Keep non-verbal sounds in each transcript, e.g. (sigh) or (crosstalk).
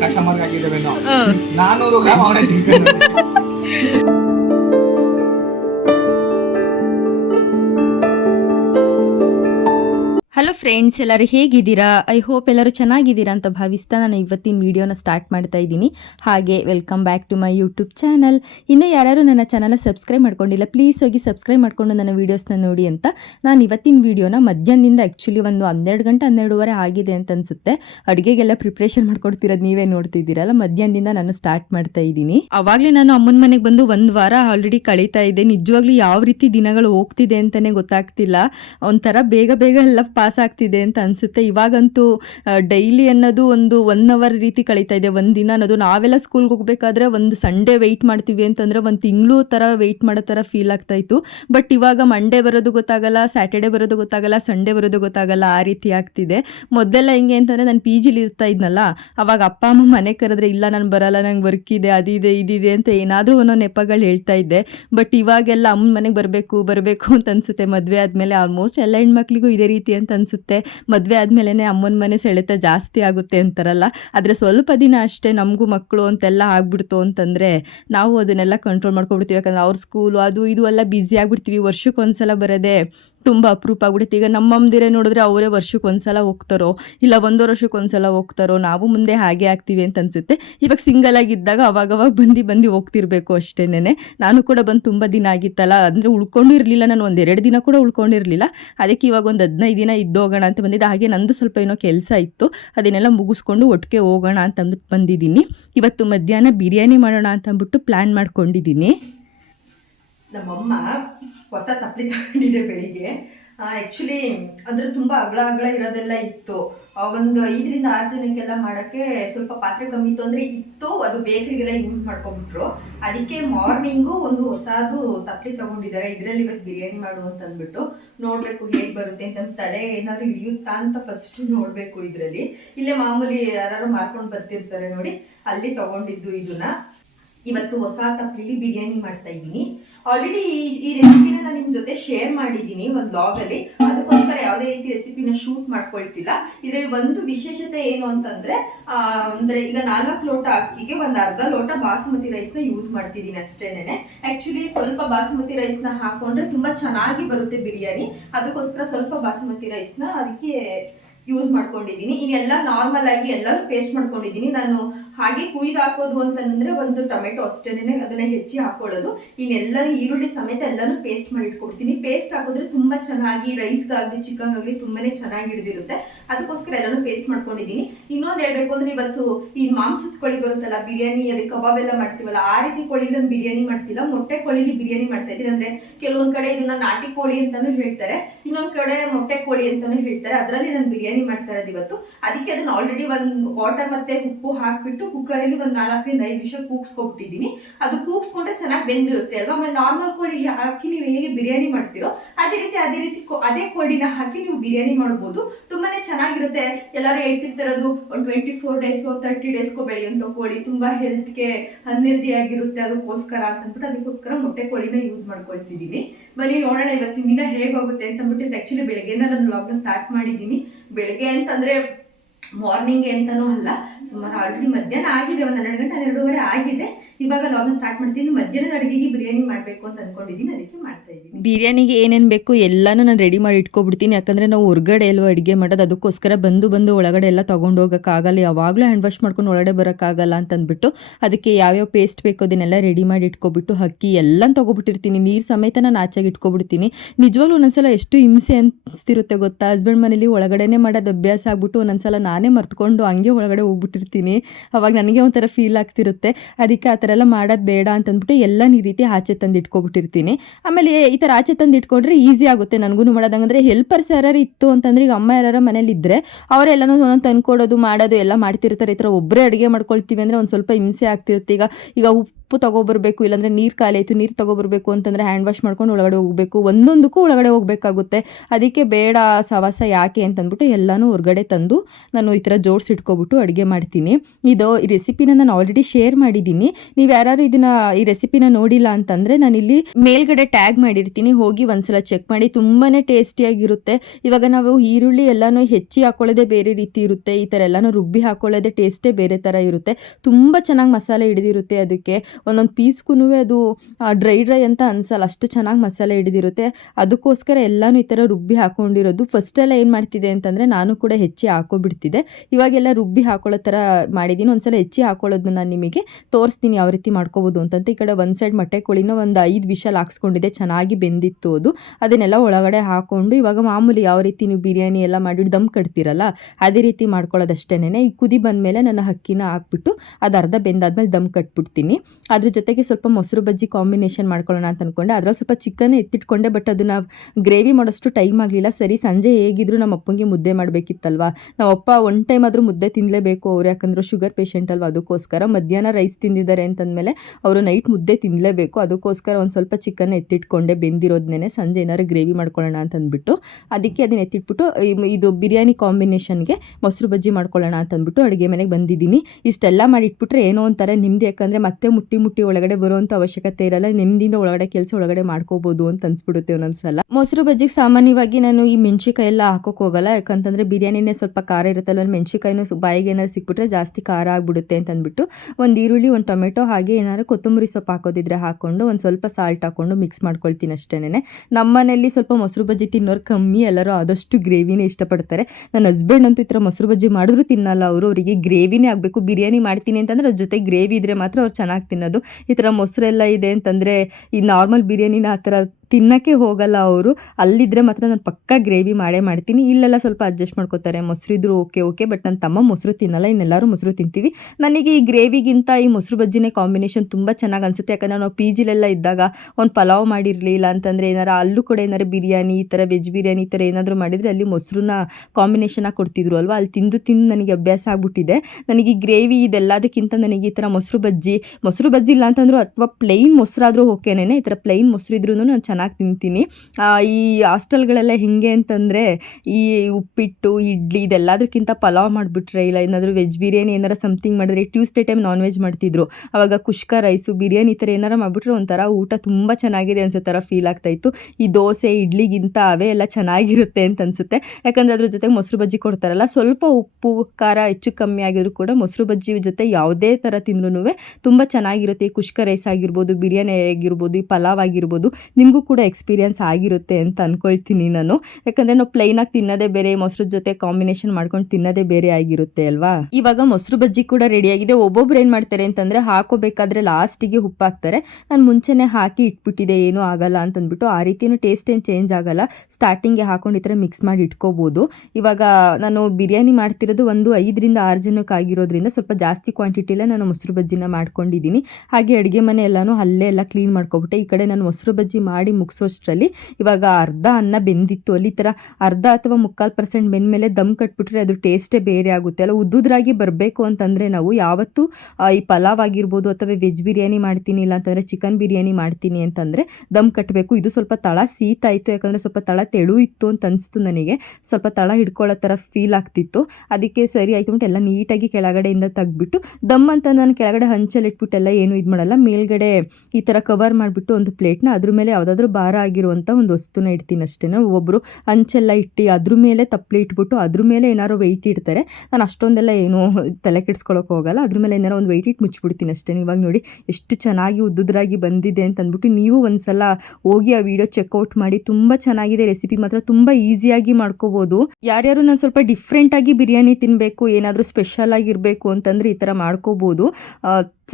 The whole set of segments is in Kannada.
ಕಸ್ಟಮರ್ ಆಗಿದ್ದೇವೆ ನಾವು. ನಾನೂರು ಗ್ರಾಮ್ ಅವನೇ ಹಲೋ ಫ್ರೆಂಡ್ಸ್ ಎಲ್ಲರೂ ಹೇಗಿದ್ದೀರಾ? ಐ ಹೋಪ್ ಎಲ್ಲರೂ ಚೆನ್ನಾಗಿದ್ದೀರಾ ಅಂತ ಭಾವಿಸ್ತಾ ನಾನು ಇವತ್ತಿನ ವಿಡಿಯೋನ ಸ್ಟಾರ್ಟ್ ಮಾಡ್ತಾ ಇದ್ದೀನಿ. ಹಾಗೆ welcome back to my YouTube channel ಇನ್ನೂ ಯಾರ್ಯಾರು ನನ್ನ ಚಾನಲ್ನ ಸಬ್ಸ್ಕ್ರೈಬ್ ಮಾಡ್ಕೊಂಡಿಲ್ಲ ಪ್ಲೀಸ್ ಹೋಗಿ ಸಬ್ಸ್ಕ್ರೈಬ್ ಮಾಡ್ಕೊಂಡು ನನ್ನ ವೀಡಿಯೋಸ್ನ ನೋಡಿ ಅಂತ ನಾನು ಇವತ್ತಿನ ವಿಡಿಯೋನ ಮಧ್ಯಾಹ್ನದಿಂದ ಆ್ಯಕ್ಚುಲಿ ಒಂದು ಹನ್ನೆರಡು ಗಂಟೆ ಹನ್ನೆರಡುವರೆ ಆಗಿದೆ ಅಂತ ಅನ್ಸುತ್ತೆ. ಅಡುಗೆಗೆಲ್ಲ ಪ್ರಿಪ್ರೇಷನ್ ಮಾಡ್ಕೊಡ್ತಿರೋದು ನೀವೇ ನೋಡ್ತಿದ್ದೀರಲ್ಲ, ಮಧ್ಯಾಹ್ನದಿಂದ ನಾನು ಸ್ಟಾರ್ಟ್ ಮಾಡ್ತಾ ಇದ್ದೀನಿ. ಅವಾಗಲೇ ನಾನು ಅಮ್ಮನ ಮನೆಗೆ ಬಂದು ಒಂದು ವಾರ ಆಲ್ರೆಡಿ ಕಳೀತಾ ಇದ್ದೆ. ನಿಜವಾಗ್ಲೂ ಯಾವ ರೀತಿ ದಿನಗಳು ಹೋಗ್ತಿದೆ ಅಂತಲೇ ಗೊತ್ತಾಗ್ತಿಲ್ಲ. ಒಂಥರ ಬೇಗ ಬೇಗ ಎಲ್ಲ ಪಾಸ್ ಆಗ್ತಿದೆ ಅಂತ ಅನಿಸುತ್ತೆ. ಇವಾಗಂತೂ ಡೈಲಿ ಅನ್ನೋದು ಒಂದು ಒನ್ ಅವರ್ ರೀತಿ ಕಳೀತಾ ಇದೆ. ಒಂದು ದಿನ ಅನ್ನೋದು ನಾವೆಲ್ಲ ಸ್ಕೂಲ್ಗೆ ಹೋಗ್ಬೇಕಾದ್ರೆ ಒಂದು ಸಂಡೇ ವೆಯ್ಟ್ ಮಾಡ್ತೀವಿ ಅಂತಂದರೆ ಒಂದು ತಿಂಗಳು ಥರ ವೆಯ್ಟ್ ಮಾಡೋ ಥರ ಫೀಲ್ ಆಗ್ತಾ ಇತ್ತು. ಬಟ್ ಇವಾಗ ಮಂಡೇ ಬರೋದು ಗೊತ್ತಾಗಲ್ಲ ಸ್ಯಾಟರ್ಡೆ ಬರೋದು ಗೊತ್ತಾಗಲ್ಲ ಸಂಡೇ ಬರೋದು ಗೊತ್ತಾಗಲ್ಲ, ಆ ರೀತಿ ಆಗ್ತಿದೆ. ಮೊದಲೆಲ್ಲ ಹೆಂಗೆ ಅಂತಂದರೆ ನಾನು ಪಿ ಜಿಲಿ ಇರ್ತಾ ಇದ್ನಲ್ಲ, ಅವಾಗ ಅಪ್ಪ, ಅಮ್ಮ ಮನೆ ಕರೆದ್ರೆ ಇಲ್ಲ, ನಾನು ಬರಲ್ಲ, ನಂಗೆ ವರ್ಕ್ ಇದೆ ಅದಿದೆ ಇದಿದೆ ಅಂತ ಏನಾದರೂ ಒಂದೊಂದು ನೆಪಗಳು ಹೇಳ್ತಾ ಇದ್ದೆ. ಬಟ್ ಇವಾಗೆಲ್ಲ ಅಮ್ಮ ಮನೆಗೆ ಬರಬೇಕು ಬರಬೇಕು ಅಂತ ಅನಿಸುತ್ತೆ ಮದುವೆ ಆದಮೇಲೆ. ಆಲ್ಮೋಸ್ಟ್ ಎಲ್ಲ ಹೆಣ್ಮಕ್ಳಿಗೂ ಇದೇ ರೀತಿ ಅಂತ ಅನಿಸುತ್ತೆ. ಮದುವೆ ಆದಮೇಲೆ ಅಮ್ಮನ ಮನೆ ಸೆಳೆತ ಜಾಸ್ತಿ ಆಗುತ್ತೆ ಅಂತಾರಲ್ಲ. ಆದರೆ ಸ್ವಲ್ಪ ದಿನ ಅಷ್ಟೇ ನಮಗೂ ಮಕ್ಕಳು ಅಂತೆಲ್ಲ ಆಗ್ಬಿಡ್ತು ಅಂತಂದರೆ ನಾವು ಅದನ್ನೆಲ್ಲ ಕಂಟ್ರೋಲ್ ಮಾಡ್ಕೊಬಿಡ್ತೀವಿ. ಯಾಕಂದ್ರೆ ಅವ್ರ ಸ್ಕೂಲು ಅದು ಇದು ಎಲ್ಲ ಬ್ಯುಸಿ ಆಗಿಬಿಡ್ತೀವಿ. ವರ್ಷಕ್ಕೆ ಒಂದ್ಸಲ ಬರೋದೇ. ತುಂಬ ಅಪರೂಪ ಆಗ್ಬಿಡುತ್ತೆ ಈಗ ನಮ್ಮಮ್ಮದಿರೇ ನೋಡಿದ್ರೆ ಅವರೇ ವರ್ಷಕ್ಕೆ ಒಂದ್ಸಲ ಹೋಗ್ತಾರೋ, ಇಲ್ಲ ಒಂದೂವರೆ ವರ್ಷಕ್ಕೆ ಒಂದ್ಸಲ ಹೋಗ್ತಾರೋ, ನಾವು ಮುಂದೆ ಹಾಗೆ ಆಗ್ತೀವಿ ಅಂತ ಅನ್ಸುತ್ತೆ. ಇವಾಗ ಸಿಂಗಲ್ ಆಗಿದ್ದಾಗ ಅವಾಗವಾಗ ಬಂದು ಬಂದು ಹೋಗ್ತಿರ್ಬೇಕು ಅಷ್ಟೇನೆ ನಾನು ಕೂಡ ಬಂದು ತುಂಬ ದಿನ ಆಗಿತ್ತಲ್ಲ, ಅಂದರೆ ಉಳ್ಕೊಂಡು ಇರಲಿಲ್ಲ ನಾನು ಒಂದೆರಡು ದಿನ ಕೂಡ ಉಳ್ಕೊಂಡಿರಲಿಲ್ಲ ಅದಕ್ಕೆ ಇವಾಗ ಒಂದು ಹದಿನೈದು ದಿನ ಇದ್ದೋಗೋಣ ಅಂತ ಬಂದಿದ್ದೆ. ಹಾಗೆ ನಂದು ಸ್ವಲ್ಪ ಏನೋ ಕೆಲಸ ಇತ್ತು, ಅದನ್ನೆಲ್ಲ ಮುಗಿಸ್ಕೊಂಡು ಒಟ್ಟಿಗೆ ಹೋಗೋಣ ಅಂತ ಅಂದ್ಬಿಟ್ಟು ಬಂದಿದ್ದೀನಿ. ಇವತ್ತು ಮಧ್ಯಾಹ್ನ ಬಿರಿಯಾನಿ ಮಾಡೋಣ ಅಂತ ಅಂದ್ಬಿಟ್ಟು ಪ್ಲ್ಯಾನ್ ಮಾಡ್ಕೊಂಡಿದ್ದೀನಿ. ನಮ್ಮಮ್ಮ ಹೊಸ ತಪ್ಪಲಿ ತಗೊಂಡಿದೆ ಬೆಳಿಗ್ಗೆ ಆ್ಯಕ್ಚುಲಿ ಅಂದ್ರೆ ತುಂಬ ಅಗಲ ಅಗಲ ಇರೋದೆಲ್ಲ ಇತ್ತು. ಒಂದು ಐದರಿಂದ ಆರು ಜನಕ್ಕೆಲ್ಲ ಮಾಡೋಕ್ಕೆ ಸ್ವಲ್ಪ ಪಾತ್ರೆ ಕಮ್ಮಿ ಇತ್ತು. ಅಂದರೆ ಇತ್ತು, ಅದು ಬೇಕರಿಗೆಲ್ಲ ಯೂಸ್ ಮಾಡ್ಕೊಂಡ್ಬಿಟ್ರು. ಅದಕ್ಕೆ ಮಾರ್ನಿಂಗು ಒಂದು ಹೊಸದು ತಪ್ಪಲಿ ತಗೊಂಡಿದ್ದಾರೆ. ಇದರಲ್ಲಿ ಇವತ್ತು ಬಿರಿಯಾನಿ ಮಾಡು ಅಂತ ಅಂದ್ಬಿಟ್ಟು ನೋಡಬೇಕು ಹೇಗೆ ಬರುತ್ತೆ ಅಂತ ತಡೆ ಏನಾದ್ರು ಹಿಡಿಯುತ್ತಾ ಅಂತ ಫಸ್ಟ್ ನೋಡಬೇಕು ಇದರಲ್ಲಿ. ಇಲ್ಲೇ ಮಾಮೂಲಿ ಯಾರು ಮಾಡ್ಕೊಂಡು ಬರ್ತಿರ್ತಾರೆ ನೋಡಿ. ಅಲ್ಲಿ ತಗೊಂಡಿದ್ದು ಇದನ್ನ. ಇವತ್ತು ಹೊಸ ತಪ್ಪಲಿಲಿ ಬಿರಿಯಾನಿ ಮಾಡ್ತಾ ಇದ್ದೀನಿ. ಆಲ್ರೆಡಿ ಈ ರೆಸಿಪಿನ ನಾನು ನಿಮ್ಮ ಜೊತೆ ಶೇರ್ ಮಾಡಿದ್ದೀನಿ ಒಂದು ಬ್ಲಾಗಲ್ಲಿ ಅದಕ್ಕೋಸ್ಕರ ಯಾವುದೇ ರೀತಿ ರೆಸಿಪಿನ ಶೂಟ್ ಮಾಡ್ಕೊಳ್ತಿಲ್ಲ. ಇದರಲ್ಲಿ ಒಂದು ವಿಶೇಷತೆ ಏನು ಅಂತಂದ್ರೆ ಅಂದ್ರೆ ಈಗ ನಾಲ್ಕು ಲೋಟ ಅಕ್ಕಿಗೆ ಒಂದು ಅರ್ಧ ಲೋಟ ಬಾಸುಮತಿ ರೈಸ್ನ ಯೂಸ್ ಮಾಡ್ತಿದ್ದೀನಿ ಅಷ್ಟೇನೆ ಆಕ್ಚುಲಿ ಸ್ವಲ್ಪ ಬಾಸುಮತಿ ರೈಸ್ನ ಹಾಕೊಂಡ್ರೆ ತುಂಬಾ ಚೆನ್ನಾಗಿ ಬರುತ್ತೆ ಬಿರಿಯಾನಿ. ಅದಕ್ಕೋಸ್ಕರ ಸ್ವಲ್ಪ ಬಾಸುಮತಿ ರೈಸ್ನ ಅದಕ್ಕೆ ಯೂಸ್ ಮಾಡ್ಕೊಂಡಿದ್ದೀನಿ. ಇದೆಲ್ಲ ನಾರ್ಮಲ್ ಆಗಿ ಎಲ್ಲರೂ ಪೇಸ್ಟ್ ಮಾಡ್ಕೊಂಡಿದ್ದೀನಿ. ನಾನು ಹಾಗೆ ಕುಯ್ದು ಹಾಕೋದು ಅಂತಂದ್ರೆ ಒಂದು ಟೊಮೆಟೊ ಅಷ್ಟೇನೆ ಅದನ್ನ ಹೆಚ್ಚಿ ಹಾಕೊಳ್ಳೋದು. ಇನ್ನೆಲ್ಲರೂ ಈರುಳ್ಳಿ ಸಮೇತ ಎಲ್ಲಾನು ಪೇಸ್ಟ್ ಮಾಡಿ ಇಟ್ಕೊಡ್ತೀನಿ ಪೇಸ್ಟ್ ಹಾಕಿದ್ರೆ ತುಂಬಾ ಚೆನ್ನಾಗಿ ರೈಸ್ಗಾಗಲಿ ಚಿಕನ್ ಆಗಲಿ ತುಂಬಾನೇ ಚೆನ್ನಾಗಿ ಹಿಡಿದಿರುತ್ತೆ. ಅದಕ್ಕೋಸ್ಕರ ಎಲ್ಲಾನು ಪೇಸ್ಟ್ ಮಾಡ್ಕೊಂಡಿದ್ದೀನಿ. ಇನ್ನೊಂದು ಹೇಳ್ಬೇಕು ಅಂದ್ರೆ ಇವತ್ತು ಈ ಮಾಂಸದ ಕೋಳಿ ಬರುತ್ತಲ್ಲ, ಬಿರಿಯಾನಿ, ಅದೇ ಕಬಾಬ್ ಎಲ್ಲ ಮಾಡ್ತೀವಲ್ಲ, ಆ ರೀತಿ ಕೋಳಿ ನಾನು ಬಿರಿಯಾನಿ ಮಾಡ್ತಿಲ್ಲ. ಮೊಟ್ಟೆ ಕೋಳಿಲಿ ಬಿರಿಯಾನಿ ಮಾಡ್ತಾ ಇದ್ದೀನಿ. ಅಂದ್ರೆ ಕೆಲವೊಂದ್ ಕಡೆ ಇದನ್ನ ನಾಟಿ ಕೋಳಿ ಅಂತಾನು ಹೇಳ್ತಾರೆ. ಇನ್ನೊಂದ್ ಕಡೆ ಮೊಟ್ಟೆ ಕೋಳಿ ಅಂತಾನು ಹೇಳ್ತಾರೆ. ಅದರಲ್ಲಿ ನಾನು ಬಿರಿಯಾನಿ ಮಾಡ್ತಾ ಇರೋದು ಇವತ್ತು. ಅದಕ್ಕೆ ಅದನ್ನ ಆಲ್ರೆಡಿ ಒಂದು ವಾಟರ್ ಮತ್ತೆ ಉಪ್ಪು ಹಾಕ್ಬಿಟ್ಟು ಕುಕ್ಕರಲ್ಲಿ ಒಂದು ನಾಲ್ಕರಿಂದ ಐದು ನಿಮಿಷ ಕೂಗ್ಸ್ಕೊಬಿಟ್ಟಿದ್ದೀನಿ. ಅದು ಕೂಗ್ಸ್ಕೊಂಡ್ರೆ ಚೆನ್ನಾಗಿ ಬೆಂದಿರುತ್ತೆ ಅಲ್ವಾ? ಆಮೇಲೆ ನಾರ್ಮಲ್ ಕೋಳಿ ಹಾಕಿ ನೀವು ಹೇಗೆ ಬಿರಿಯಾನಿ ಮಾಡ್ತೀರೋ, ಅದೇ ರೀತಿ ಅದೇ ರೀತಿ ಅದೇ ಕೋಳಿನ ಹಾಕಿ ನೀವು ಬಿರಿಯಾನಿ ಮಾಡ್ಬೋದು. ತುಂಬಾನೇ ಚೆನ್ನಾಗಿರುತ್ತೆ. ಎಲ್ಲರೂ ಹೇಳ್ತಿರ್ತಿರೋದು, ಒಂದು ಟ್ವೆಂಟಿ ಫೋರ್ ಡೇಸ್ ತರ್ಟಿ ಡೇಸ್ಗೋ ಬೆಳೆಯುವಂಥ ಕೋಳಿ, ತುಂಬಾ ಹೆಲ್ತ್ಗೆ ಆಗಿರುತ್ತೆ ಅದಕ್ಕೋಸ್ಕರ ಅಂತ ಅಂದ್ಬಿಟ್ಟು ಅದಕ್ಕೋಸ್ಕರ ಮೊಟ್ಟೆ ಕೋಳಿನ ಯೂಸ್ ಮಾಡ್ಕೊಳ್ತಿದ್ದೀನಿ. ಬನ್ನಿ, ನೋಡೋಣ ಇವತ್ತಿನ ದಿನ ಹೇಗೋಗುತ್ತೆ ಅಂತ ಅಂದ್ಬಿಟ್ಟು ಆ್ಯಕ್ಚುಲಿ ಬೆಳಗ್ಗೆ ನಾನು ವ್ಲಾಗ್ನ ಸ್ಟಾರ್ಟ್ ಮಾಡಿದ್ದೀನಿ. ಬೆಳಗ್ಗೆ ಅಂತಂದ್ರೆ ಮಾರ್ನಿಂಗ್ ಅಂತಾನೂ ಅಲ್ಲ ಸುಮಾರು ಆಲ್ರೆಡಿ ಮಧ್ಯಾಹ್ನ ಆಗಿದೆ ಒಂದು ಹನ್ನೆರಡು ಗಂಟೆ ಹನ್ನೆರಡೂವರೆ ಆಗಿದೆ. ಇವಾಗ ಲಾಗ್ನ ಸ್ಟಾರ್ಟ್ ಮಾಡ್ತೀನಿ, ಮಧ್ಯಾಹ್ನದ ಅಡುಗೆಗೆ ಬಿರಿಯಾನಿ ಮಾಡಬೇಕು ಅಂತ ಅನ್ಕೊಂಡಿದ್ದೀನಿ, ಅದಕ್ಕೆ ಮಾಡ್ತಾ ಇದ್ದೀನಿ. ಬಿರಿಯಾನಿಗೆ ಏನೇನು ಬೇಕು ಎಲ್ಲನೂ ನಾನು ರೆಡಿ ಮಾಡಿ ಇಟ್ಕೊಬಿಡ್ತೀನಿ, ಯಾಕಂದರೆ ನಾವು ಹೊರಗಡೆ ಎಲ್ಲೋ ಅಡುಗೆ ಮಾಡೋದು, ಅದಕ್ಕೋಸ್ಕರ ಬಂದು ಬಂದು ಒಳಗಡೆ ಎಲ್ಲ ತೊಗೊಂಡು ಹೋಗೋಕ್ಕಾಗಲ್ಲ, ಯಾವಾಗಲೂ ಹ್ಯಾಂಡ್ ವಾಶ್ ಮಾಡ್ಕೊಂಡು ಒಳಗಡೆ ಬರೋಕ್ಕಾಗಲ್ಲ ಅಂತ ಅಂದ್ಬಿಟ್ಟು ಅದಕ್ಕೆ ಯಾವ್ಯಾವ ಪೇಸ್ಟ್ ಬೇಕು ಅದನ್ನೆಲ್ಲ ರೆಡಿ ಮಾಡಿ ಇಟ್ಕೊಬಿಟ್ಟು ಹಕ್ಕಿ ಎಲ್ಲ ತೊಗೊಬಿಟ್ಟಿರ್ತೀನಿ, ನೀರು ಸಮೇತ ನಾನು ಆಚೆಗೆ ಇಟ್ಕೊಬಿಡ್ತೀನಿ. ನಿಜವಾಗ್ಲೂ ಒಂದೊಂದ್ಸಲ ಎಷ್ಟು ಹಿಂಸೆ ಅನಿಸ್ತಿರುತ್ತೆ ಗೊತ್ತಾ? ಹಸ್ಬೆಂಡ್ ಮನೇಲಿ ಒಳಗಡೆನೆ ಮಾಡೋದು ಅಭ್ಯಾಸ ಆಗ್ಬಿಟ್ಟು ಒಂದೊಂದ್ಸಲ ನಾನೇ ಮರ್ತ್ಕೊಂಡು ಹಂಗೆ ಒಳಗಡೆ ಹೋಗ್ಬಿಟ್ಟಿರ್ತೀನಿ. ಅವಾಗ ನನಗೆ ಒಂಥರ ಫೀಲ್ ಆಗ್ತಿರುತ್ತೆ. ಅದಕ್ಕೆ ಆ ಎಲ್ಲ ಮಾಡೋದು ಬೇಡ ಅಂತಂದ್ಬಿಟ್ಟು ಎಲ್ಲ ಈ ರೀತಿ ಆಚೆ ತಂದು ಇಟ್ಕೊಬಿಟ್ಟಿರ್ತೀನಿ ಆಮೇಲೆ ಈ ಥರ ಆಚೆ ತಂದು ಇಟ್ಕೊಂಡ್ರೆ ಈಸಿ ಆಗುತ್ತೆ. ನನಗೂ ಮಾಡೋದಂಗಂದ್ರೆ ಹೆಲ್ಪರ್ಸ್ ಯಾರು ಇತ್ತು ಅಂತಂದ್ರೆ ಈಗ ಅಮ್ಮ ಯಾರು ಮನೇಲಿ ಇದ್ದರೆ ಅವರೆಲ್ಲನೂ ಒಂದೊಂದು ತಂದ್ಕೊಡೋದು ಮಾಡೋದು ಎಲ್ಲ ಮಾಡ್ತಿರ್ತಾರೆ. ಈ ಥರ ಒಬ್ಬರೇ ಅಡುಗೆ ಮಾಡ್ಕೊಳ್ತೀವಿ ಅಂದರೆ ಒಂದು ಸ್ವಲ್ಪ ಹಿಂಸೆ ಆಗ್ತಿರುತ್ತೆ. ಈಗ ಈಗ ಉಪ್ಪು ಉಪ್ಪು ತಗೊಬರ್ಬೇಕು, ಇಲ್ಲಾಂದರೆ ನೀರು ಖಾಲಿ ಆಯಿತು ನೀರು ತಗೊಬರ್ಬೇಕು ಅಂತಂದರೆ ಹ್ಯಾಂಡ್ ವಾಶ್ ಮಾಡ್ಕೊಂಡು ಒಳಗಡೆ ಹೋಗಬೇಕು. ಒಂದೊಂದಕ್ಕೂ ಒಳಗಡೆ ಹೋಗಬೇಕಾಗುತ್ತೆ. ಅದಕ್ಕೆ ಬೇಡ ಸವಾಸ ಯಾಕೆ ಅಂತಂದ್ಬಿಟ್ಟು ಎಲ್ಲನೂ ಹೊರಗಡೆ ತಂದು ನಾನು ಈ ಥರ ಜೋಡಿಸಿಟ್ಕೊಬಿಟ್ಟು ಅಡುಗೆ ಮಾಡ್ತೀನಿ. ಇದು ಈ ರೆಸಿಪಿನ ನಾನು ಆಲ್ರೆಡಿ ಶೇರ್ ಮಾಡಿದ್ದೀನಿ. ನೀವು ಯಾರು ಇದನ್ನ, ಈ ರೆಸಿಪಿನ ನೋಡಿಲ್ಲ ಅಂತಂದರೆ ನಾನಿಲ್ಲಿ ಮೇಲ್ಗಡೆ ಟ್ಯಾಗ್ ಮಾಡಿರ್ತೀನಿ. ಹೋಗಿ ಒಂದ್ಸಲ ಚೆಕ್ ಮಾಡಿ ತುಂಬಾ ಟೇಸ್ಟಿಯಾಗಿರುತ್ತೆ ಇವಾಗ ನಾವು ಈರುಳ್ಳಿ ಎಲ್ಲನೂ ಹೆಚ್ಚಿ ಹಾಕೊಳ್ಳೋದೇ ಬೇರೆ ರೀತಿ ಇರುತ್ತೆ. ಈ ಥರ ಎಲ್ಲನೂ ರುಬ್ಬಿ ಹಾಕೊಳ್ಳೋದೇ ಟೇಸ್ಟೇ ಬೇರೆ ಥರ ಇರುತ್ತೆ. ತುಂಬ ಚೆನ್ನಾಗಿ ಮಸಾಲೆ ಹಿಡಿದಿರುತ್ತೆ ಅದಕ್ಕೆ. ಒಂದೊಂದು ಪೀಸ್ಗೂ ಅದು ಡ್ರೈ ಡ್ರೈ ಅಂತ ಅನ್ಸಲ್ಲ. ಅಷ್ಟು ಚೆನ್ನಾಗಿ ಮಸಾಲೆ ಹಿಡಿದಿರುತ್ತೆ. ಅದಕ್ಕೋಸ್ಕರ ಎಲ್ಲನೂ ಈ ಥರ ರುಬ್ಬಿ ಹಾಕೊಂಡಿರೋದು. ಫಸ್ಟೆಲ್ಲ ಏನು ಮಾಡ್ತಿದೆ ಅಂತಂದರೆ ನಾನು ಕೂಡ ಹೆಚ್ಚಿ ಹಾಕೋಬಿಡ್ತಿದ್ದೆ. ಇವಾಗೆಲ್ಲ ರುಬ್ಬಿ ಹಾಕೊಳ್ಳೋ ಥರ ಮಾಡಿದ್ದೀನಿ ಒಂದ್ಸಲ ಹೆಚ್ಚಿ ಹಾಕೊಳ್ಳೋದು ನಾನು ನಿಮಗೆ ತೋರಿಸ್ತೀನಿ ಯಾವ ರೀತಿ ಮಾಡ್ಕೋಬೋದು ಅಂತಂತ. ಈ ಕಡೆ ಒಂದು ಸೈಡ್ ಮೊಟ್ಟೆ ಕೋಳಿನ ಒಂದು ಐದು ವಿಷಲ್ ಹಾಕ್ಸ್ಕೊಂಡಿದ್ದೆ. ಚೆನ್ನಾಗಿ ಬೆಂದಿತ್ತು ಅದು. ಅದನ್ನೆಲ್ಲ ಒಳಗಡೆ ಹಾಕ್ಕೊಂಡು ಇವಾಗ ಮಾಮೂಲಿ ಯಾವ ರೀತಿ ನೀವು ಬಿರಿಯಾನಿ ಎಲ್ಲ ಮಾಡಿ ದಮ್ ಕಟ್ತೀರಲ್ಲ, ಅದೇ ರೀತಿ ಮಾಡ್ಕೊಳ್ಳೋದಷ್ಟೇನೆ ಈ ಕುದಿ ಬಂದಮೇಲೆ ನನ್ನ ಹಕ್ಕಿನ ಹಾಕ್ಬಿಟ್ಟು ಅದು ಅರ್ಧ ಬೆಂದಾದ್ಮೇಲೆ ದಮ್ ಕಟ್ಬಿಡ್ತೀನಿ. ಅದ್ರ ಜೊತೆಗೆ ಸ್ವಲ್ಪ ಮೊಸರು ಬಜ್ಜಿ ಕಾಂಬಿನೇಷನ್ ಮಾಡ್ಕೊಳ್ಳೋಣ ಅಂತ ಅಂದ್ಕೊಂಡೆ ಅದ್ರಲ್ಲಿ ಸ್ವಲ್ಪ ಚಿಕನ್ ಎತ್ತಿಟ್ಕೊಂಡೆ ಬಟ್ ಅದನ್ನ ಗ್ರೇವಿ ಮಾಡೋಷ್ಟು ಟೈಮ್ ಆಗಲಿಲ್ಲ. ಸರಿ, ಸಂಜೆ ಹೇಗಿದ್ರು ನಮ್ಮ ಅಪ್ಪಂಗೆ ಮುದ್ದೆ ಮಾಡಬೇಕಿತ್ತಲ್ವಾ? ನಮ್ಮ ಅಪ್ಪ ಒನ್ ಟೈಮ್ ಆದರೂ ಮುದ್ದೆ ತಿನ್ನಲೇಬೇಕು ಅವ್ರು. ಯಾಕಂದ್ರೆ ಶುಗರ್ ಪೇಷಂಟ್ ಅಲ್ವಾ? ಅದಕ್ಕೋಸ್ಕರ ಮಧ್ಯಾಹ್ನ ರೈಸ್ ತಿಂದಿದ್ದಾರೆ ಅಂತಂದಮೇಲೆ ಅವರು ನೈಟ್ ಮುದ್ದೆ ತಿನ್ನಲೇಬೇಕು ಅದಕ್ಕೋಸ್ಕರ ಒಂದು ಸ್ವಲ್ಪ ಚಿಕನ್ ಎತ್ತಿಟ್ಕೊಂಡೆ, ಬೆಂದಿರೋದನ್ನೇ ಸಂಜೆ ಏನಾದ್ರು ಗ್ರೇವಿ ಮಾಡ್ಕೊಳ್ಳೋಣ ಅಂತ ಅಂದ್ಬಿಟ್ಟು. ಅದಕ್ಕೆ ಅದನ್ನ ಎತ್ತಿಟ್ಬಿಟ್ಟು ಇದು ಬಿರಿಯಾನಿ ಕಾಂಬಿನೇಷನ್ಗೆ ಮೊಸರು ಬಜ್ಜಿ ಮಾಡ್ಕೊಳ್ಳೋಣ ಅಂತ ಅಂದ್ಬಿಟ್ಟು ಅಡುಗೆ ಮನೆಗೆ ಬಂದಿದ್ದೀನಿ. ಇಷ್ಟೆಲ್ಲ ಮಾಡಿಟ್ಬಿಟ್ರೆ ಏನೋ ಒಂಥರ ನಿಮ್ದು. ಯಾಕಂದರೆ ಮತ್ತೆ ಮುಟ್ಟಿ ಮುಟ್ಟಿ ಒಳಗಡೆ ಬರುವಂಥ ಅವಶ್ಯಕತೆ ಇರಲ್ಲ, ನೆಮ್ಮದಿಯಿಂದ ಒಳಗಡೆ ಕೆಲಸ ಒಳಗಡೆ ಮಾಡ್ಕೋಬಹುದು ಅಂತ ಅನ್ಸ್ಬಿಡುತ್ತೆ ಒಂದೊಂದ್ಸಲ. ಮೊಸರು ಬಜ್ಜಿಗೆ ಸಾಮಾನ್ಯವಾಗಿ ನಾನು ಈ ಮೆಣಸಿಕಾಯಿ ಎಲ್ಲ ಹಾಕೋಕೆ ಹೋಗಲ್ಲ, ಯಾಕಂತಂದ್ರೆ ಬಿರಿಯಾನಿನೇ ಸ್ವಲ್ಪ ಖಾರ ಇರುತ್ತಲ್ವ ಮೆಣಸಿಕಾಯಿನೂ ಬಾಯಿಗೆ ಏನಾದ್ರು ಸಿಕ್ಬಿಟ್ರೆ ಜಾಸ್ತಿ ಖಾರ ಆಗಿಬಿಡುತ್ತೆ ಅಂತ ಅಂದ್ಬಿಟ್ಟು ಒಂದು ಈರುಳ್ಳಿ, ಒಂದು ಟೊಮೆಟೊ, ಹಾಗೆ ಏನಾದ್ರು ಕೊತ್ತಂಬರಿ ಸೊಪ್ಪು ಹಾಕೋದಿದ್ರೆ ಹಾಕೊಂಡು ಒಂದು ಸ್ವಲ್ಪ ಸಾಲ್ಟ್ ಹಾಕೊಂಡು ಮಿಕ್ಸ್ ಮಾಡ್ಕೊಳ್ತೀನಿ ಅಷ್ಟೇನೆ ನಮ್ಮ ಮನೆಯಲ್ಲಿ ಸ್ವಲ್ಪ ಮೊಸರು ಬಜ್ಜಿ ತಿನ್ನೋರು ಕಮ್ಮಿ, ಎಲ್ಲರೂ ಆದಷ್ಟು ಗ್ರೇವಿನೇ ಇಷ್ಟಪಡ್ತಾರೆ. ನನ್ನ ಹಸ್ಬೆಂಡ್ ಅಂತೂ ಈ ಥರ ಮೊಸರು ಬಜ್ಜಿ ಮಾಡಿದ್ರು ತಿನ್ನಲ್ಲ, ಅವರು ಅವರಿಗೆ ಗ್ರೇವಿನೇ ಆಗಬೇಕು, ಬಿರಿಯಾನಿ ಮಾಡ್ತೀನಿ ಅಂತಂದ್ರೆ ಅದ್ರ ಜೊತೆ ಗ್ರೇವಿ ಇದ್ರೆ ಮಾತ್ರ ಅವ್ರು ಚೆನ್ನಾಗಿ ತಿನ್ನೋದು. ಈ ಥರ ಮೊಸರೆಲ್ಲ ಇದೆ ಅಂತಂದರೆ ಈ ನಾರ್ಮಲ್ ಬಿರಿಯಾನಿನ ಆ ಥರ ತಿನ್ನೋಕ್ಕೆ ಹೋಗಲ್ಲ ಅವರು. ಅಲ್ಲಿದ್ದರೆ ಮಾತ್ರ ನಾನು ಪಕ್ಕ ಗ್ರೇವಿ ಮಾಡೇ ಮಾಡ್ತೀನಿ. ಇಲ್ಲೆಲ್ಲ ಸ್ವಲ್ಪ ಅಡ್ಜಸ್ಟ್ ಮಾಡ್ಕೋತಾರೆ. ಮೊಸರಿದ್ರು ಓಕೆ ಓಕೆ ಬಟ್ ನನ್ನ ತಮ್ಮ ಮೊಸರು ತಿನ್ನಲ್ಲ. ಇನ್ನೆಲ್ಲರೂ ಮೊಸರು ತಿಂತೀವಿ. ನನಗೆ ಈ ಗ್ರೇವಿಗಿಂತ ಈ ಮೊಸರು ಬಜ್ಜಿನೇ ಕಾಂಬಿನೇಷನ್ ತುಂಬ ಚೆನ್ನಾಗಿ ಅನಿಸುತ್ತೆ. ಯಾಕಂದರೆ ನಾವು ಪಿ ಜಿಲೆಲ್ಲ ಇದ್ದಾಗ ಒಂದು ಪಲಾವ್ ಮಾಡಿರಲಿ ಇಲ್ಲ ಅಂತಂದರೆ ಏನಾರು ಅಲ್ಲೂ ಕೂಡ ಏನಾರು ಬಿರಿಯಾನಿ, ಈ ಥರ ವೆಜ್ ಬಿರಿಯಾನಿ, ಈ ಥರ ಏನಾದರೂ ಮಾಡಿದರೆ ಅಲ್ಲಿ ಮೊಸರನ್ನ ಕಾಂಬಿನೇಷನಾಗಿ ಕೊಡ್ತಿದ್ರು ಅಲ್ವಾ? ಅಲ್ಲಿ ತಿಂದು ತಿಂದು ನನಗೆ ಅಭ್ಯಾಸ ಆಗ್ಬಿಟ್ಟಿದೆ. ನನಗೆ ಈ ಗ್ರೇವಿ ಇದೆಲ್ಲದಕ್ಕಿಂತ ನನಗೆ ಈ ಥರ ಮೊಸರು ಬಜ್ಜಿ ಮೊಸರು ಬಜ್ಜಿ ಇಲ್ಲ ಅಂತಂದರೂ ಅಥವಾ ಪ್ಲೈನ್ ಮೊಸರಾದರೂ ಓಕೆನೇ ಈ ಥರ ಪ್ಲೈನ್ ಮೊಸರು ಇದ್ರೂ ನಾನು ಚೆನ್ನಾಗಿ ತಿಂತೀನಿ. ಆ, ಈ ಹಾಸ್ಟೆಲ್ಗಳೆಲ್ಲ ಹೆಂಗೆ ಅಂತಂದರೆ ಈ ಉಪ್ಪಿಟ್ಟು ಇಡ್ಲಿ ಇದೆಲ್ಲದಕ್ಕಿಂತ ಪಲಾವ್ ಮಾಡಿಬಿಟ್ರೆ ಇಲ್ಲ ಏನಾದರೂ ವೆಜ್ ಬಿರಿಯಾನಿ ಏನಾರ ಸಮಥಿಂಗ್ ಮಾಡಿದ್ರೆ ಟ್ಯೂಸ್ಡೇ ಟೈಮ್ ನಾನ್ ವೆಜ್ ಮಾಡ್ತಿದ್ರು. ಅವಾಗ ಕುಷ್ಕ ರೈಸು ಬಿರಿಯಾನಿ ಈ ಥರ ಏನಾರ ಮಾಡಿಬಿಟ್ರೆ ಒಂಥರ ಊಟ ತುಂಬ ಚೆನ್ನಾಗಿದೆ ಅನ್ಸೋ ಥರ ಫೀಲ್ ಆಗ್ತಾಯಿತ್ತು ಈ ದೋಸೆ ಇಡ್ಲಿಗಿಂತ ಅವೇ ಎಲ್ಲ ಚೆನ್ನಾಗಿರುತ್ತೆ ಅಂತ ಅನಿಸುತ್ತೆ. ಯಾಕಂದರೆ ಅದ್ರ ಜೊತೆಗೆ ಮೊಸರು ಬಜ್ಜಿ ಕೊಡ್ತಾರಲ್ಲ ಸ್ವಲ್ಪ ಉಪ್ಪು ಖಾರ ಹೆಚ್ಚು ಕಮ್ಮಿ ಆಗಿದ್ರು ಕೂಡ ಮೊಸರು ಬಜ್ಜಿ ಜೊತೆ ಯಾವುದೇ ಥರ ತಿಂದ್ರೂ ತುಂಬ ಚೆನ್ನಾಗಿರುತ್ತೆ. ಈ ಕುಷ್ಕ ರೈಸ್ ಆಗಿರ್ಬೋದು ಬಿರಿಯಾನಿ ಆಗಿರ್ಬೋದು ಈ ಪಲಾವ್ ಆಗಿರ್ಬೋದು. ನಿಮಗೂ ಕೂಡ ಎಕ್ಸ್ಪೀರಿಯನ್ಸ್ ಆಗಿರುತ್ತೆ ಅಂತ ಅಂದ್ಕೊಳ್ತೀನಿ ನಾನು. ಯಾಕಂದರೆ ನಾವು ಪ್ಲೈನಾಗಿ ತಿನ್ನೋದೇ ಬೇರೆ, ಮೊಸರು ಜೊತೆ ಕಾಂಬಿನೇಷನ್ ಮಾಡ್ಕೊಂಡು ತಿನ್ನೋದೇ ಬೇರೆ ಆಗಿರುತ್ತೆ ಅಲ್ವಾ? ಇವಾಗ ಮೊಸರು ಬಜ್ಜಿ ಕೂಡ ರೆಡಿಯಾಗಿದೆ ಒಬ್ಬೊಬ್ರು ಏನು ಮಾಡ್ತಾರೆ ಅಂತಂದರೆ ಹಾಕೋಬೇಕಾದ್ರೆ ಲಾಸ್ಟಿಗೆ ಉಪ್ಪು ಹಾಕ್ತಾರೆ. ನಾನು ಮುಂಚೆನೇ ಹಾಕಿ ಇಟ್ಬಿಟ್ಟಿದೆ, ಏನೂ ಆಗಲ್ಲ ಅಂತಂದ್ಬಿಟ್ಟು ಆ ರೀತಿಯೂ ಟೇಸ್ಟ್ ಏನು ಚೇಂಜ್ ಆಗಲ್ಲ. ಸ್ಟಾರ್ಟಿಂಗ್ಗೆ ಹಾಕೊಂಡು ಈ ಥರ ಮಿಕ್ಸ್ ಮಾಡಿ ಇಟ್ಕೋಬೋದು. ಇವಾಗ ನಾನು ಬಿರಿಯಾನಿ ಮಾಡ್ತಿರೋದು ಒಂದು ಐದರಿಂದ ಆರು ಜನಕ್ಕೆ ಆಗಿರೋದ್ರಿಂದ ಸ್ವಲ್ಪ ಜಾಸ್ತಿ ಕ್ವಾಂಟಿಟಿಲೇ ನಾನು ಮೊಸರು ಬಜ್ಜಿನ ಮಾಡ್ಕೊಂಡಿದ್ದೀನಿ. ಹಾಗೆ ಅಡುಗೆ ಮನೆ ಎಲ್ಲನೂ ಅಲ್ಲೇ ಎಲ್ಲ ಕ್ಲೀನ್ ಮಾಡ್ಕೊಬಿಟ್ಟೆ. ಈ ಕಡೆ ನಾನು ಮೊಸರು ಬಜ್ಜಿ ಮಾಡಿ ಮುಗಿಸೋಷ್ಟರಲ್ಲಿ ಇವಾಗ ಅರ್ಧ ಅನ್ನ ಬೆಂದಿತ್ತು. ಅಲ್ಲಿ ಥರ ಅರ್ಧ ಅಥವಾ ಮುಕ್ಕಾಲು ಪರ್ಸೆಂಟ್ ಬೆಂದಮೇಲೆ ದಮ್ ಕಟ್ಬಿಟ್ರೆ ಅದು ಟೇಸ್ಟೇ ಬೇರೆ ಆಗುತ್ತೆ. ಅಲ್ಲ, ಉದ್ದುದ್ರಾಗಿ ಬರಬೇಕು ಅಂತಂದರೆ ನಾವು ಯಾವತ್ತೂ ಈ ಪಲಾವ್ ಆಗಿರ್ಬೋದು ಅಥವಾ ವೆಜ್ ಬಿರಿಯಾನಿ ಮಾಡ್ತೀನಿ ಇಲ್ಲ ಅಂತಂದರೆ ಚಿಕನ್ ಬಿರಿಯಾನಿ ಮಾಡ್ತೀನಿ ಅಂತಂದರೆ ದಮ್ ಕಟ್ಟಬೇಕು ಇದು ಸ್ವಲ್ಪ ತಳ ಸೀತಾಯಿತು, ಯಾಕಂದರೆ ಸ್ವಲ್ಪ ತಳ ತೆಳು ಇತ್ತು ಅಂತ ಅನಿಸ್ತು ನನಗೆ. ಸ್ವಲ್ಪ ತಳ ಹಿಡ್ಕೊಳ್ಳೋ ಥರ ಫೀಲ್ ಆಗ್ತಿತ್ತು. ಅದಕ್ಕೆ ಸರಿ ಆಯಿತು ಎಲ್ಲ ನೀಟಾಗಿ ಕೆಳಗಡೆಯಿಂದ ತೆಗ್ಬಿಟ್ಟು ದಮ್ ಅಂತ ನಾನು ಕೆಳಗಡೆ ಹಂಚಲ್ಲಿ ಇಟ್ಬಿಟ್ಟೆಲ್ಲ ಏನು ಇದು ಮಾಡಲ್ಲ ಮೇಲ್ಗಡೆ ಈ ಥರ ಕವರ್ ಮಾಡಿಬಿಟ್ಟು ಒಂದು ಪ್ಲೇಟ್ನ ಅದ್ರ ಮೇಲೆ ಯಾವುದಾದ್ರೂ ಭಾರ ಆಗಿರುವಂಥ ಒಂದು ವಸ್ತುನ ಇಡ್ತೀನಿ ಅಷ್ಟೇ ಒಬ್ಬರು ಹಂಚೆಲ್ಲ ಇಟ್ಟು ಅದ್ರ ಮೇಲೆ ತಪ್ಪಲೆ ಇಟ್ಬಿಟ್ಟು ಅದ್ರ ಮೇಲೆ ಏನಾದ್ರು ವೆಯ್ಟ್ ಇಡ್ತಾರೆ. ನಾನು ಅಷ್ಟೊಂದೆಲ್ಲ ಏನು ತಲೆ ಕೆಡ್ಸ್ಕೊಳಕ್ಕೆ ಹೋಗಲ್ಲ. ಅದ್ರ ಮೇಲೆ ಏನಾರು ಒಂದು ವೆಯ್ಟ್ ಇಟ್ಟು ಮುಚ್ಚಿಬಿಡ್ತೀನಿ ಅಷ್ಟೇ ಇವಾಗ ನೋಡಿ ಎಷ್ಟು ಚೆನ್ನಾಗಿ ಉದ್ದುದ್ರಾಗಿ ಬಂದಿದೆ ಅಂತ ಅಂದ್ಬಿಟ್ಟು ನೀವು ಒಂದ್ಸಲ ಹೋಗಿ ಆ ವಿಡಿಯೋ ಚೆಕ್ಔಟ್ ಮಾಡಿ ತುಂಬ ಚೆನ್ನಾಗಿದೆ ರೆಸಿಪಿ ಮಾತ್ರ ತುಂಬ ಈಸಿಯಾಗಿ ಮಾಡ್ಕೋಬೋದು. ಯಾರ್ಯಾರು ನಾನು ಸ್ವಲ್ಪ ಡಿಫ್ರೆಂಟಾಗಿ ಬಿರಿಯಾನಿ ತಿನ್ನಬೇಕು ಏನಾದರೂ ಸ್ಪೆಷಲ್ ಆಗಿರಬೇಕು ಅಂತಂದರೆ ಈ ಥರ ಮಾಡ್ಕೋಬೋದು.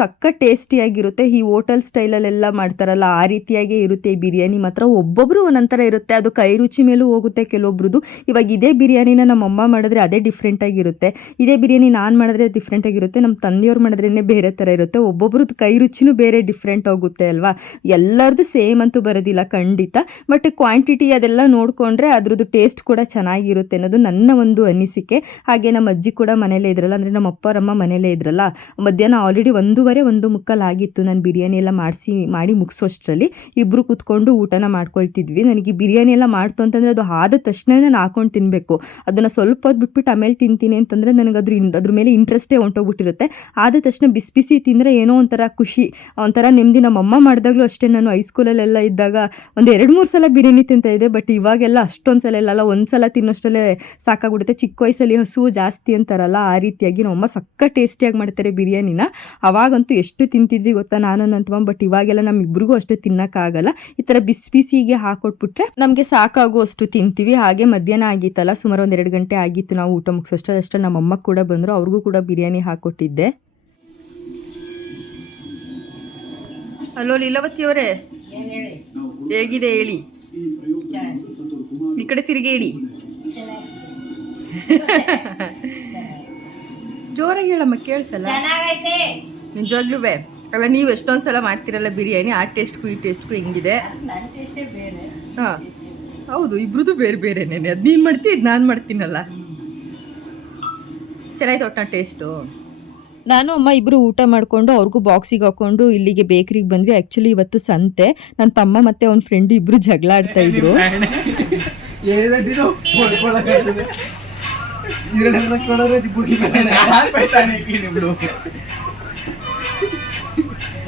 ಸಕ್ಕ ಟೇಸ್ಟಿಯಾಗಿರುತ್ತೆ. ಈ ಹೋಟೆಲ್ ಸ್ಟೈಲಲ್ಲೆಲ್ಲ ಮಾಡ್ತಾರಲ್ಲ, ಆ ರೀತಿಯಾಗೇ ಇರುತ್ತೆ ಈ ಬಿರಿಯಾನಿ ಮಾತ್ರ. ಒಬ್ಬೊಬ್ಬರು ಒಂದೊಂಥರ ಇರುತ್ತೆ. ಅದು ಕೈ ರುಚಿ ಮೇಲೂ ಹೋಗುತ್ತೆ ಕೆಲವೊಬ್ರದ್ದು ಇವಾಗ ಇದೇ ಬಿರಿಯಾನಿನ ನಮ್ಮ ಅಮ್ಮ ಮಾಡಿದ್ರೆ ಅದೇ ಡಿಫ್ರೆಂಟಾಗಿರುತ್ತೆ. ಇದೇ ಬಿರಿಯಾನಿ ನಾನು ಮಾಡಿದ್ರೆ ಡಿಫ್ರೆಂಟಾಗಿರುತ್ತೆ. ನಮ್ಮ ತಂದೆಯವ್ರು ಮಾಡಿದ್ರೇ ಬೇರೆ ಥರ ಇರುತ್ತೆ. ಒಬ್ಬೊಬ್ರದ್ದು ಕೈ ರುಚಿನೂ ಬೇರೆ ಡಿಫ್ರೆಂಟ್ ಹೋಗುತ್ತೆ ಅಲ್ವಾ? ಎಲ್ಲರದ್ದು ಸೇಮ್ ಅಂತೂ ಬರೋದಿಲ್ಲ, ಖಂಡಿತ. ಬಟ್ ಕ್ವಾಂಟಿಟಿ ಅದೆಲ್ಲ ನೋಡಿಕೊಂಡ್ರೆ ಅದ್ರದ್ದು ಟೇಸ್ಟ್ ಕೂಡ ಚೆನ್ನಾಗಿರುತ್ತೆ ಅನ್ನೋದು ನನ್ನ ಒಂದು ಅನಿಸಿಕೆ. ಹಾಗೆ ನಮ್ಮ ಅಜ್ಜಿ ಕೂಡ ಮನೇಲೇ ಇದ್ರಲ್ಲ, ಅಂದರೆ ನಮ್ಮ ಅಪ್ಪರಮ್ಮ ಮನೇಲೇ ಇದ್ರಲ್ಲ, ಮಧ್ಯಾಹ್ನ ಆಲ್ರೆಡಿ ಒಂದು ಒಂದೂವರೆ ಒಂದು ಮುಕ್ಕಲಾಗಿತ್ತು ನಾನು ಬಿರಿಯಾನಿ ಎಲ್ಲ ಮಾಡಿಸಿ, ಮಾಡಿ ಮುಗಿಸೋಷ್ಟರಲ್ಲಿ. ಇಬ್ಬರು ಕೂತ್ಕೊಂಡು ಊಟನ ಮಾಡ್ಕೊಳ್ತಿದ್ವಿ. ನನಗೆ ಬಿರಿಯಾನಿ ಎಲ್ಲ ಮಾಡ್ತು ಅಂತಂದರೆ ಅದು ಆದ ತಕ್ಷಣ ನಾನು ಹಾಕೊಂಡು ತಿನ್ನಬೇಕು ಅದನ್ನು ಸ್ವಲ್ಪ ಹೊತ್ತು ಬಿಟ್ಬಿಟ್ಟು ಆಮೇಲೆ ತಿಂತೀನಿ ಅಂತಂದರೆ ನನಗೆ ಅದ್ರ ಇನ್, ಅದ್ರ ಮೇಲೆ ಇಂಟ್ರೆಸ್ಟೇ ಹೊಂಟೋಗ್ಬಿಟ್ಟಿರುತ್ತೆ. ಆದ ತಕ್ಷಣ ಬಿಸಿ ಬಿಸಿ ತಿಂದರೆ ಏನೋ ಒಂಥರ ಖುಷಿ. ಒಂಥರ ನೆಮ್ಮದಿ. ನಮ್ಮಮ್ಮ ಮಾಡಿದಾಗಲೂ ಅಷ್ಟೇ. ನಾನು ಹೈಸ್ಕೂಲಲ್ಲೆಲ್ಲ ಇದ್ದಾಗ ಒಂದು ಎರಡು ಮೂರು ಸಲ ಬಿರಿಯಾನಿ ತಿಂತ ಇದೆ ಬಟ್ ಇವಾಗೆಲ್ಲ ಅಷ್ಟೊಂದು ಸಲ ಇಲ್ಲ. ಒಂದು ಸಲ ತಿನ್ನೋಷ್ಟಲ್ಲೇ ಸಾಕಾಗ್ಬಿಡುತ್ತೆ. ಚಿಕ್ಕ ವಯಸ್ಸಲ್ಲಿ ಹಸುವು ಜಾಸ್ತಿ ಅಂತಾರಲ್ಲ, ಆ ರೀತಿಯಾಗಿ ನಮ್ಮಮ್ಮ ಸಕ್ಕ ಟೇಸ್ಟಿಯಾಗಿ ಮಾಡ್ತಾರೆ ಬಿರಿಯಾನಿನ. ಅವಾಗಂತೂ ಎಷ್ಟು ತಿಂತಿದ್ವಿ ಗೊತ್ತಾ ನಾನು ನನ್ನ ಬಟ್ ಇವಾಗೆಲ್ಲ ನಮ್ಮಿಬ್ರಿಗೂ ಅಷ್ಟು ತಿನ್ನೋಕ್ಕಾಗಲ್ಲ. ಈ ಥರ ಬಿಸಿ ಬಿಸಿಗೆ ಹಾಕೊಟ್ಬಿಟ್ರೆ ನಮಗೆ ಸಾಕಾಗುವಷ್ಟು ತಿಂತೀವಿ. ಹಾಗೆ ಮಧ್ಯಾಹ್ನ ಆಗಿತ್ತಲ್ಲ ಸುಮಾರು ಒಂದು ಎರಡು ಗಂಟೆ ಆಗಿತ್ತು ನಾವು ಊಟ ಮುಗಿಸೋಷ್ಟೇ ಅಷ್ಟೇ ನಮ್ಮ ಅಮ್ಮ ಕೂಡ ಬಂದರು ಅವ್ರಿಗೂ ಕೂಡ ಬಿರಿಯಾನಿ ಹಾಕೊಟ್ಟಿದ್ದೆ. ಹಲೋ ಲೀಲಾವತಿ ಅವರೇ? ಹೇಗಿದೆ ಹೇಳಿ? ಈ ಕಡೆ ತಿರುಗಿ ಹೇಳಿ. (laughs) ಜೋರಾಗಿ ಹೇಳಮ್ಮ ಕೇಳಿಸಲ್ಲ? ನಿಜವಾಗ್ಲೂ ಅಲ್ಲ ನೀವು ಎಷ್ಟೊಂದು ಸಲ ಮಾಡ್ತಿರಲ್ಲ ಬಿರಿಯಾನಿ ಆ ಟೇಸ್ಟ್ಗೂ ಈ ಟೇಸ್ಟ್ಗೂ ಹೆಂಗಿದೆ. ಬೇರೆ. ಹಾಂ. ಹೌದು ಇಬ್ರದ್ದು ಬೇರೆ ಬೇರೆನೇ. ಅದು ನೀನು ಮಾಡ್ತೀಯ ಇದು ನಾನು ಮಾಡ್ತೀನಲ್ಲ. ಚೆನ್ನಾಯ್ತು ಒಟ್ಟ ಟೇಸ್ಟು. ನಾನು ಅಮ್ಮ ಇಬ್ಬರು ಊಟ ಮಾಡಿಕೊಂಡು ಅವ್ರಿಗೂ ಬಾಕ್ಸಿಗೆ ಹಾಕೊಂಡು ಇಲ್ಲಿಗೆ ಬೇಕ್ರಿಗೆ ಬಂದ್ವಿ. ಆ್ಯಕ್ಚುಲಿ ಇವತ್ತು ಸಂತೆ. ನನ್ನ ತಮ್ಮ ಮತ್ತೆ ಅವ್ನ ಫ್ರೆಂಡು ಇಬ್ಬರು ಜಗಳ ಆಡ್ತಾ ಇದ್ರು.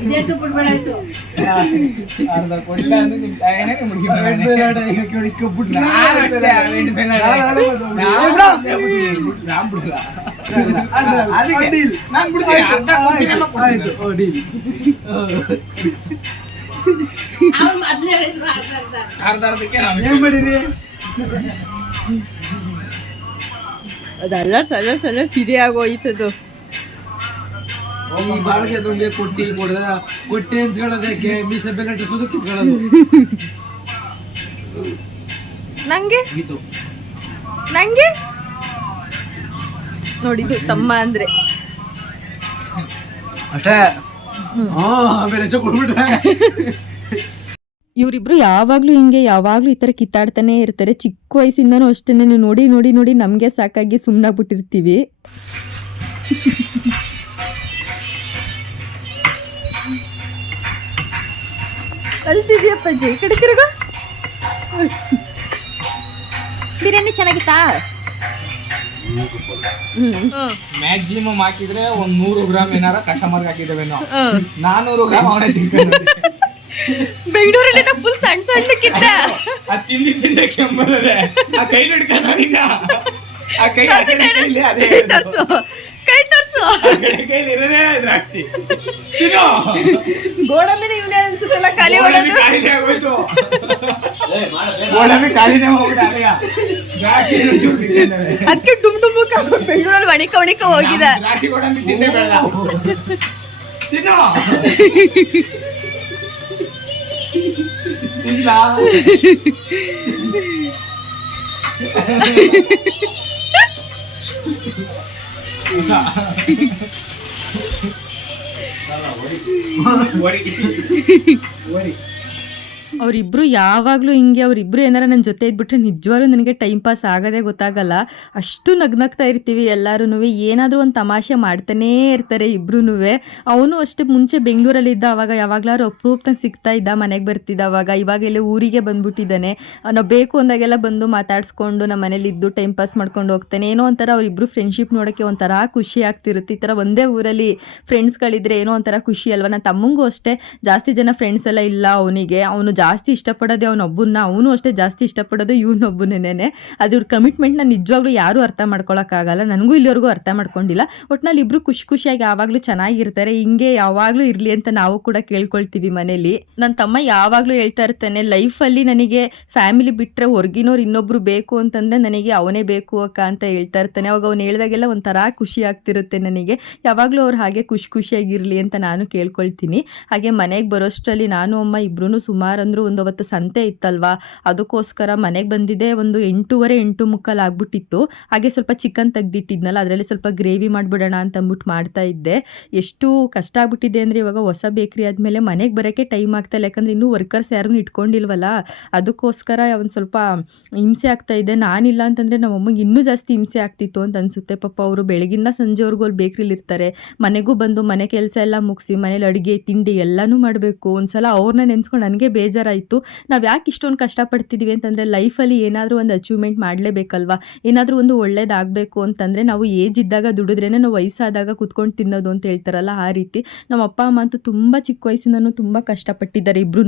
ಇದೆಂತೂ ಬಿಡ್ಬೇಡಾಯ್ತು ಅರ್ಧ ಕೊಡ್ಲ ಅಂದ್ರೆ ನಿಮ್ ತಾಯಿನೇ ಹುಡ್ಗಿ ಅರ್ಧ ಅರ್ಧಕ್ಕೆ ನಾನು ಏನ್ ಮಾಡಿರಿ? ಅದು ಅಲ್ಲರ್ಸ್ ಅಲ್ಲರ್ಸ್ ಅಲ್ಲರ್ಸ್ ಇದೇ ಆಗೋಯ್ತದು. ಈ ಬಾಳಿಗೆ ದುಂಡೆ ಕೊಟ್ಟಿ ಕೊಡದ ಕೊಟ್ಟಿ ಅನ್ಸ್ಕೊಳ್ಳೋದಕ್ಕೆ ಮೀಸೆ ಬೆಲೆ ಸುದು ಕಿತ್ಕೊಳ್ಳೋದು ನಂಗೆ? ಗೀತು ನಂಗೆ? ನೋಡಿದ್ದು ತಮ್ಮ ಅಂದ್ರೆ. ಅಷ್ಟೇ? ಹಾ ಆಮೇಲೆ ಹೆಚ್ಚು ಕೊಡ್ಬಿಟ್ರೆ ಇವರಿಬ್ರು ಯಾವಾಗಲೂ ಹಿಂಗೆ ಯಾವಾಗಲೂ ಈ ತರ ಕಿತ್ತಾಡ್ತಾನೆ ಇರ್ತಾರೆ. ಚಿಕ್ಕ ವಯಸ್ಸಿಂದನೂ ಅಷ್ಟೇ ನೋಡಿ ನೋಡಿ ನೋಡಿ ನಮಗೆ ಸಾಕಾಗಿ ಸುಮ್ಮನಾಗ್ಬಿಟ್ಟಿರ್ತೀವಿ ಅಲ್ತಿದ್ಯಪ್ಪ ಜೈ ಕಡೆ ತಿರುಗ. ಬಿರಿಯಾನಿ ಚೆನ್ನಾಗಿತ್ತಾ? ಮ್ಯಾಕ್ಸಿಮಮ್ ಹಾಕಿದ್ರೆ ಒಂದ್ ನೂರು ಗ್ರಾಮ್ ಏನಾರ ಕಸ್ಟಮರ್ ಹಾಕಿದ್ದೇವೆ ನಾವು. ನಾನೂರು ಗ್ರಾಮ್ ಅವನೇ ತಿನ್ಕೊಂಡು ಬೆಂಗಳೂರಲ್ಲಿ ಫುಲ್ ಸಣ್ಣ ಸಣ್ಣಕ್ಕಿತ್ತ ಆ ತಿಂದಿ ತಿಂದ ಕೆಮ್ಮಲ್ಲದೆ ಆ ಕೈ ಹಿಡ್ಕೊಂಡ ಆ ಕೈ ಅದೇ ಕೈಲಿ ಇರೋದೇ ದ್ರಾಕ್ಷಿ. ತಿನ್ನು. ಗೋಡಂಬಿನ ಇವನೇ ಅನ್ಸುತ್ತಲ್ಲ ಖಾಲಿ ಗೋಡಂಬಿ ಹೊಡೆದು ಖಾಲಿನೇ ಆಗೋಯ್ತು. ಗೋಡಂಬಿ ಖಾಲಿನೇ ದ್ರಾಕ್ಷಿ ಇನ್ನೊಂದ್ ಚೂರು. ಅದಕ್ಕೆ ಡುಮ್ ಡುಮ್ ಬೆಂಗಳೂರಲ್ಲಿ ವಣಿಕ ವಣಿಕ ಹೋಗಿದೆ ನಾನು ದ್ರಾಕ್ಷಿ ಗೋಡಂಬಿ ತಿಂದೇ ಬೇಡ. ತಿನ್ನು. ಇಲ್ಲ (laughs) What? ಅವರಿಬ್ರು ಯಾವಾಗಲೂ ಹಿಂಗೆ, ಅವರಿಬ್ರು ಏನಾರ ನನ್ನ ಜೊತೆ ಇದ್ಬಿಟ್ರೆ ನಿಜವಾಗ್ಲೂ ನನಗೆ ಟೈಮ್ ಪಾಸ್ ಆಗೋದೇ ಗೊತ್ತಾಗಲ್ಲ. ಅಷ್ಟು ನಗ್ನಗ್ತಾ ಇರ್ತೀವಿ ಎಲ್ಲರೂ ಏನಾದರೂ ಒಂದು ತಮಾಷೆ ಮಾಡ್ತಾನೇ ಇರ್ತಾರೆ ಇಬ್ರು ಅವನು ಅಷ್ಟೇ ಮುಂಚೆ ಬೆಂಗಳೂರಲ್ಲಿ ಇದ್ದ, ಅವಾಗ ಯಾವಾಗ್ಲಾರು ಅಪ್ರೂಪ್ತ ಸಿಗ್ತಾ ಇದ್ದ, ಮನೆಗೆ ಬರ್ತಿದ್ದ, ಅವಾಗ ಇವಾಗ ಎಲ್ಲ ಊರಿಗೆ ಬಂದ್ಬಿಟ್ಟಿದ್ದಾನೆ. ನಾವು ಬೇಕು ಅಂದಾಗೆಲ್ಲ ಬಂದು ಮಾತಾಡಿಸ್ಕೊಂಡು ನಮ್ಮ ಮನೇಲಿ ಇದ್ದು ಟೈಮ್ ಪಾಸ್ ಮಾಡ್ಕೊಂಡು ಹೋಗ್ತಾನೆ. ಏನೋ ಒಂಥರ ಅವರಿಬ್ರು ಫ್ರೆಂಡ್ಶಿಪ್ ನೋಡೋಕ್ಕೆ ಒಂಥರ ಖುಷಿ ಆಗ್ತಿರುತ್ತೆ. ಈ ಥರ ಒಂದೇ ಊರಲ್ಲಿ ಫ್ರೆಂಡ್ಸ್ಗಳಿದ್ರೆ ಏನೋ ಒಂಥರ ಖುಷಿ ಅಲ್ವಾ? ನನ್ನ ತಮ್ಮಂಗೂ ಅಷ್ಟೇ. ಜಾಸ್ತಿ ಜನ ಫ್ರೆಂಡ್ಸ್ ಎಲ್ಲ ಇಲ್ಲ ಅವನಿಗೆ. ಅವನು ಇಷ್ಟಪಡೋದೇ ಅವನೊಬ್ಬನ್ನ ಅವನು ಅಷ್ಟೇ ಜಾಸ್ತಿ ಇಷ್ಟಪಡೋದು ಇವನೊಬ್ಬನೇನೆ ಅದು ಇವ್ರ ಕಮಿಟ್ಮೆಂಟ್ನ ನಿಜವಾಗ್ಲೂ ಯಾರೂ ಅರ್ಥ ಮಾಡ್ಕೊಳಕ್ಕಾಗಲ್ಲ. ನನಗೂ ಇಲ್ಲಿವರೆಗೂ ಅರ್ಥ ಮಾಡ್ಕೊಂಡಿಲ್ಲ. ಒಟ್ನಲ್ಲಿ ಇಬ್ರು ಖುಷಿ ಖುಷಿಯಾಗಿ ಯಾವಾಗಲೂ ಚೆನ್ನಾಗಿರ್ತಾರೆ. ಹಿಂಗೆ ಯಾವಾಗಲೂ ಇರಲಿ ಅಂತ ನಾವು ಕೂಡ ಕೇಳ್ಕೊಳ್ತೀವಿ ಮನೇಲಿ. ನನ್ನ ತಮ್ಮ ಯಾವಾಗಲೂ ಹೇಳ್ತಾ ಇರ್ತಾನೆ, ಲೈಫಲ್ಲಿ ನನಗೆ ಫ್ಯಾಮಿಲಿ ಬಿಟ್ಟರೆ ಹೊರಗಿನವ್ರು ಇನ್ನೊಬ್ರು ಬೇಕು ಅಂತಂದರೆ ನನಗೆ ಅವನೇ ಬೇಕು ಅಕ್ಕ ಅಂತ ಹೇಳ್ತಾ ಇರ್ತಾನೆ. ಅವಾಗ ಅವ್ನು ಹೇಳಿದಾಗೆಲ್ಲ ಒಂಥರ ಖುಷಿ ಆಗ್ತಿರುತ್ತೆ ನನಗೆ. ಯಾವಾಗಲೂ ಅವ್ರು ಹಾಗೆ ಖುಷಿ ಖುಷಿಯಾಗಿರಲಿ ಅಂತ ನಾನು ಕೇಳ್ಕೊಳ್ತೀನಿ. ಹಾಗೆ ಮನೆಗೆ ಬರೋಷ್ಟರಲ್ಲಿ ನಾನು, ಅಮ್ಮ ಇಬ್ಬರೂ ಸುಮಾರು ಯಾಕಂದ್ರೆ ಒಂದು ಅವತ್ತು ಸಂತೆ ಇತ್ತಲ್ವಾ? ಅದಕ್ಕೋಸ್ಕರ ಮನೆಗೆ ಬಂದಿದ್ದೆ ಒಂದು ಎಂಟೂವರೆ, ಎಂಟು ಮುಕ್ಕಾಲು ಆಗ್ಬಿಟ್ಟಿತ್ತು. ಹಾಗೆ ಸ್ವಲ್ಪ ಚಿಕನ್ ತೆಗ್ದಿಟ್ಟಿದ್ನಲ್ಲ, ಅದರಲ್ಲಿ ಸ್ವಲ್ಪ ಗ್ರೇವಿ ಮಾಡಿಬಿಡೋಣ ಅಂತ ಅಂದ್ಬಿಟ್ಟು ಮಾಡ್ತಾ ಇದ್ದೆ. ಎಷ್ಟು ಕಷ್ಟ ಆಗ್ಬಿಟ್ಟಿದೆ ಅಂದರೆ ಇವಾಗ ಹೊಸ ಬೇಕ್ರಿ ಆದಮೇಲೆ ಮನೆಗೆ ಬರೋಕ್ಕೆ ಟೈಮ್ ಆಗ್ತಾಯಿಲ್ಲ ಯಾಕಂದರೆ ಇನ್ನೂ ವರ್ಕರ್ಸ್ ಯಾರು ಇಟ್ಕೊಂಡಿಲ್ವಲ್ಲ? ಅದಕ್ಕೋಸ್ಕರ ಒಂದು ಸ್ವಲ್ಪ ಹಿಂಸೆ ಆಗ್ತಾ ಇದೆ. ನಾನಿಲ್ಲ ಅಂತಂದರೆ ನಮ್ಮ ಅಮ್ಮಗೆ ಇನ್ನೂ ಜಾಸ್ತಿ ಹಿಂಸೆ ಆಗ್ತಿತ್ತು ಅಂತ ಅನಿಸುತ್ತೆ. ಪಾಪ ಅವರು ಬೆಳಗಿಂದ ಸಂಜೆವರೆಗೂ ಅಲ್ಲಿ ಬೇಕ್ರಿಲಿ ಇರ್ತಾರೆ. ಮನೆಗೂ ಬಂದು ಮನೆ ಕೆಲಸ ಎಲ್ಲ ಮುಗಿಸಿ, ಮನೇಲಿ ಅಡುಗೆ, ತಿಂಡಿ ಎಲ್ಲನೂ ಮಾಡಬೇಕು. ಒಂದ್ಸಲ ಅವ್ರನ್ನ ನೆನೆಸ್ಕೊಂಡು ನನಗೆ ಬೇಜಾರಾಯಿತು ನಾವು ಯಾಕೆ ಇಷ್ಟೊಂದು ಕಷ್ಟಪಡ್ತಿದ್ದೀವಿ ಅಂತಂದರೆ ಲೈಫಲ್ಲಿ ಏನಾದರೂ ಒಂದು ಅಚೀವ್ಮೆಂಟ್ ಮಾಡಲೇಬೇಕಲ್ವಾ? ಏನಾದರೂ ಒಂದು ಒಳ್ಳೇದಾಗಬೇಕು ಅಂತಂದರೆ ನಾವು ಏಜ್ ಇದ್ದಾಗ ದುಡಿದ್ರೇ ನಾವು ವಯಸ್ಸಾದಾಗ ಕುತ್ಕೊಂಡು ತಿನ್ನೋದು ಅಂತ ಹೇಳ್ತಾರಲ್ಲ ಆ ರೀತಿ. ನಮ್ಮ ಅಪ್ಪ, ಅಮ್ಮ ಅಂತೂ ತುಂಬ ಚಿಕ್ಕ ವಯಸ್ಸಿಂದನೂ ತುಂಬ ಕಷ್ಟಪಟ್ಟಿದ್ದಾರೆ ಇಬ್ರು